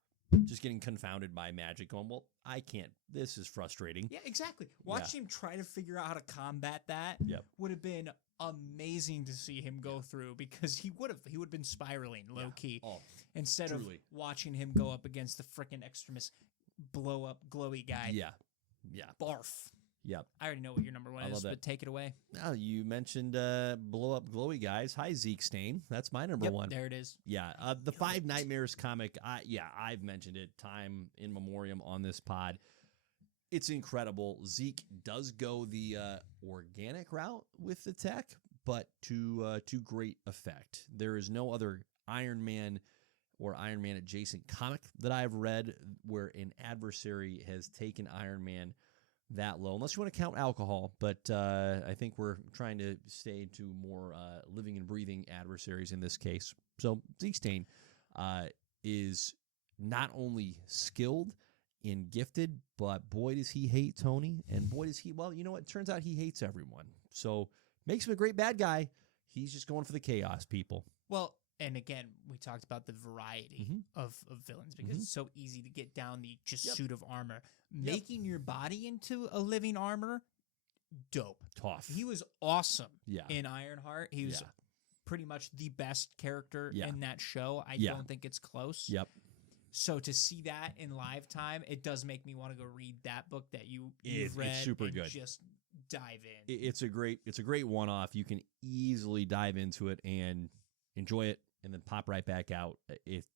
just getting confounded by magic, going, well, I can't. This is frustrating. Yeah, exactly. Watching him try to figure out how to combat that Yep. would have been amazing to see him go through, because he would have been spiraling low key Oh, instead truly. of watching him go up against the frickin' extremist blow up glowy guy. yeah. Yeah. Barf. Yep. I already know what your number one I is, love that. but take it away. Now, you mentioned blow up glowy guys. Hi, Zeke Stain. That's my number Yep, one. there it is. Yeah, the Five Nightmares comic. I've mentioned it time in memoriam on this pod. It's incredible. Zeke does go the organic route with the tech, but to great effect. There is no other Iron Man or Iron Man adjacent comic that I've read where an adversary has taken Iron Man that low, unless you want to count alcohol. But I think we're trying to stay to more living and breathing adversaries in this case. So Zeke Stain is not only skilled and gifted, but boy, does he hate Tony. And boy, does he, well, you know what? It turns out he hates everyone. So makes him a great bad guy. He's just going for the chaos, people. Well, and again, we talked about the variety of villains, because it's so easy to get down the just suit of armor. Making your body into a living armor, dope. Tough. He was awesome Yeah. in Ironheart. He was pretty much the best character Yeah. in that show. I Yeah. don't think it's close. Yep. So to see that in live time, it does make me want to go read that book that you've It's read. super and good. Just dive in. It's a great one-off. You can easily dive into it and enjoy it and then pop right back out.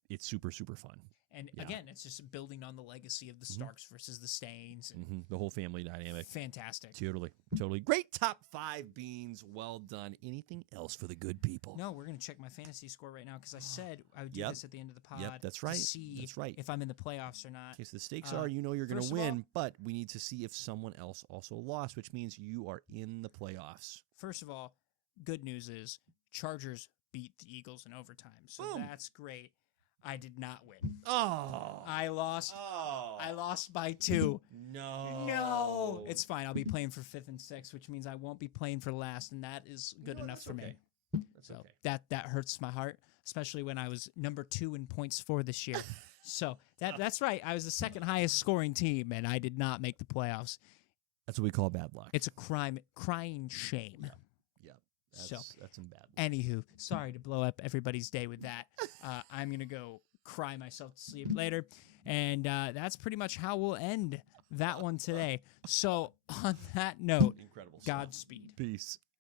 It's super, super fun. And again, it's just building on the legacy of the Starks versus the Stains. And The whole family dynamic. fantastic. Totally. Great top 5 beans. Well done. Anything else for the good people? No, we're going to check my fantasy score right now, because I said I would do Yep. this at the end of the pod. Yep, that's right. To see That's right. if I'm in the playoffs or not. Okay, so the stakes are, you're going to first of win, all- but we need to see if someone else also lost, which means you are in the playoffs. First of all, good news is Chargers beat the Eagles in overtime. So Boom. that's great. I did not win. Oh. I lost. Oh. I lost by 2. No. No, it's fine. I'll be playing for 5th and 6th, which means I won't be playing for last, and that is good No, enough that's for okay. me. That's So okay. that hurts my heart, especially when I was number 2 in points for this year. So that's right. I was the second highest scoring team, and I did not make the playoffs. That's what we call bad luck. It's a crying shame. Yep. So- That's some bad luck. Anywho, sorry to blow up everybody's day with that. I'm going to go cry myself to sleep later. And that's pretty much how we'll end that one today. So on that note, Incredible stuff. Godspeed. Peace.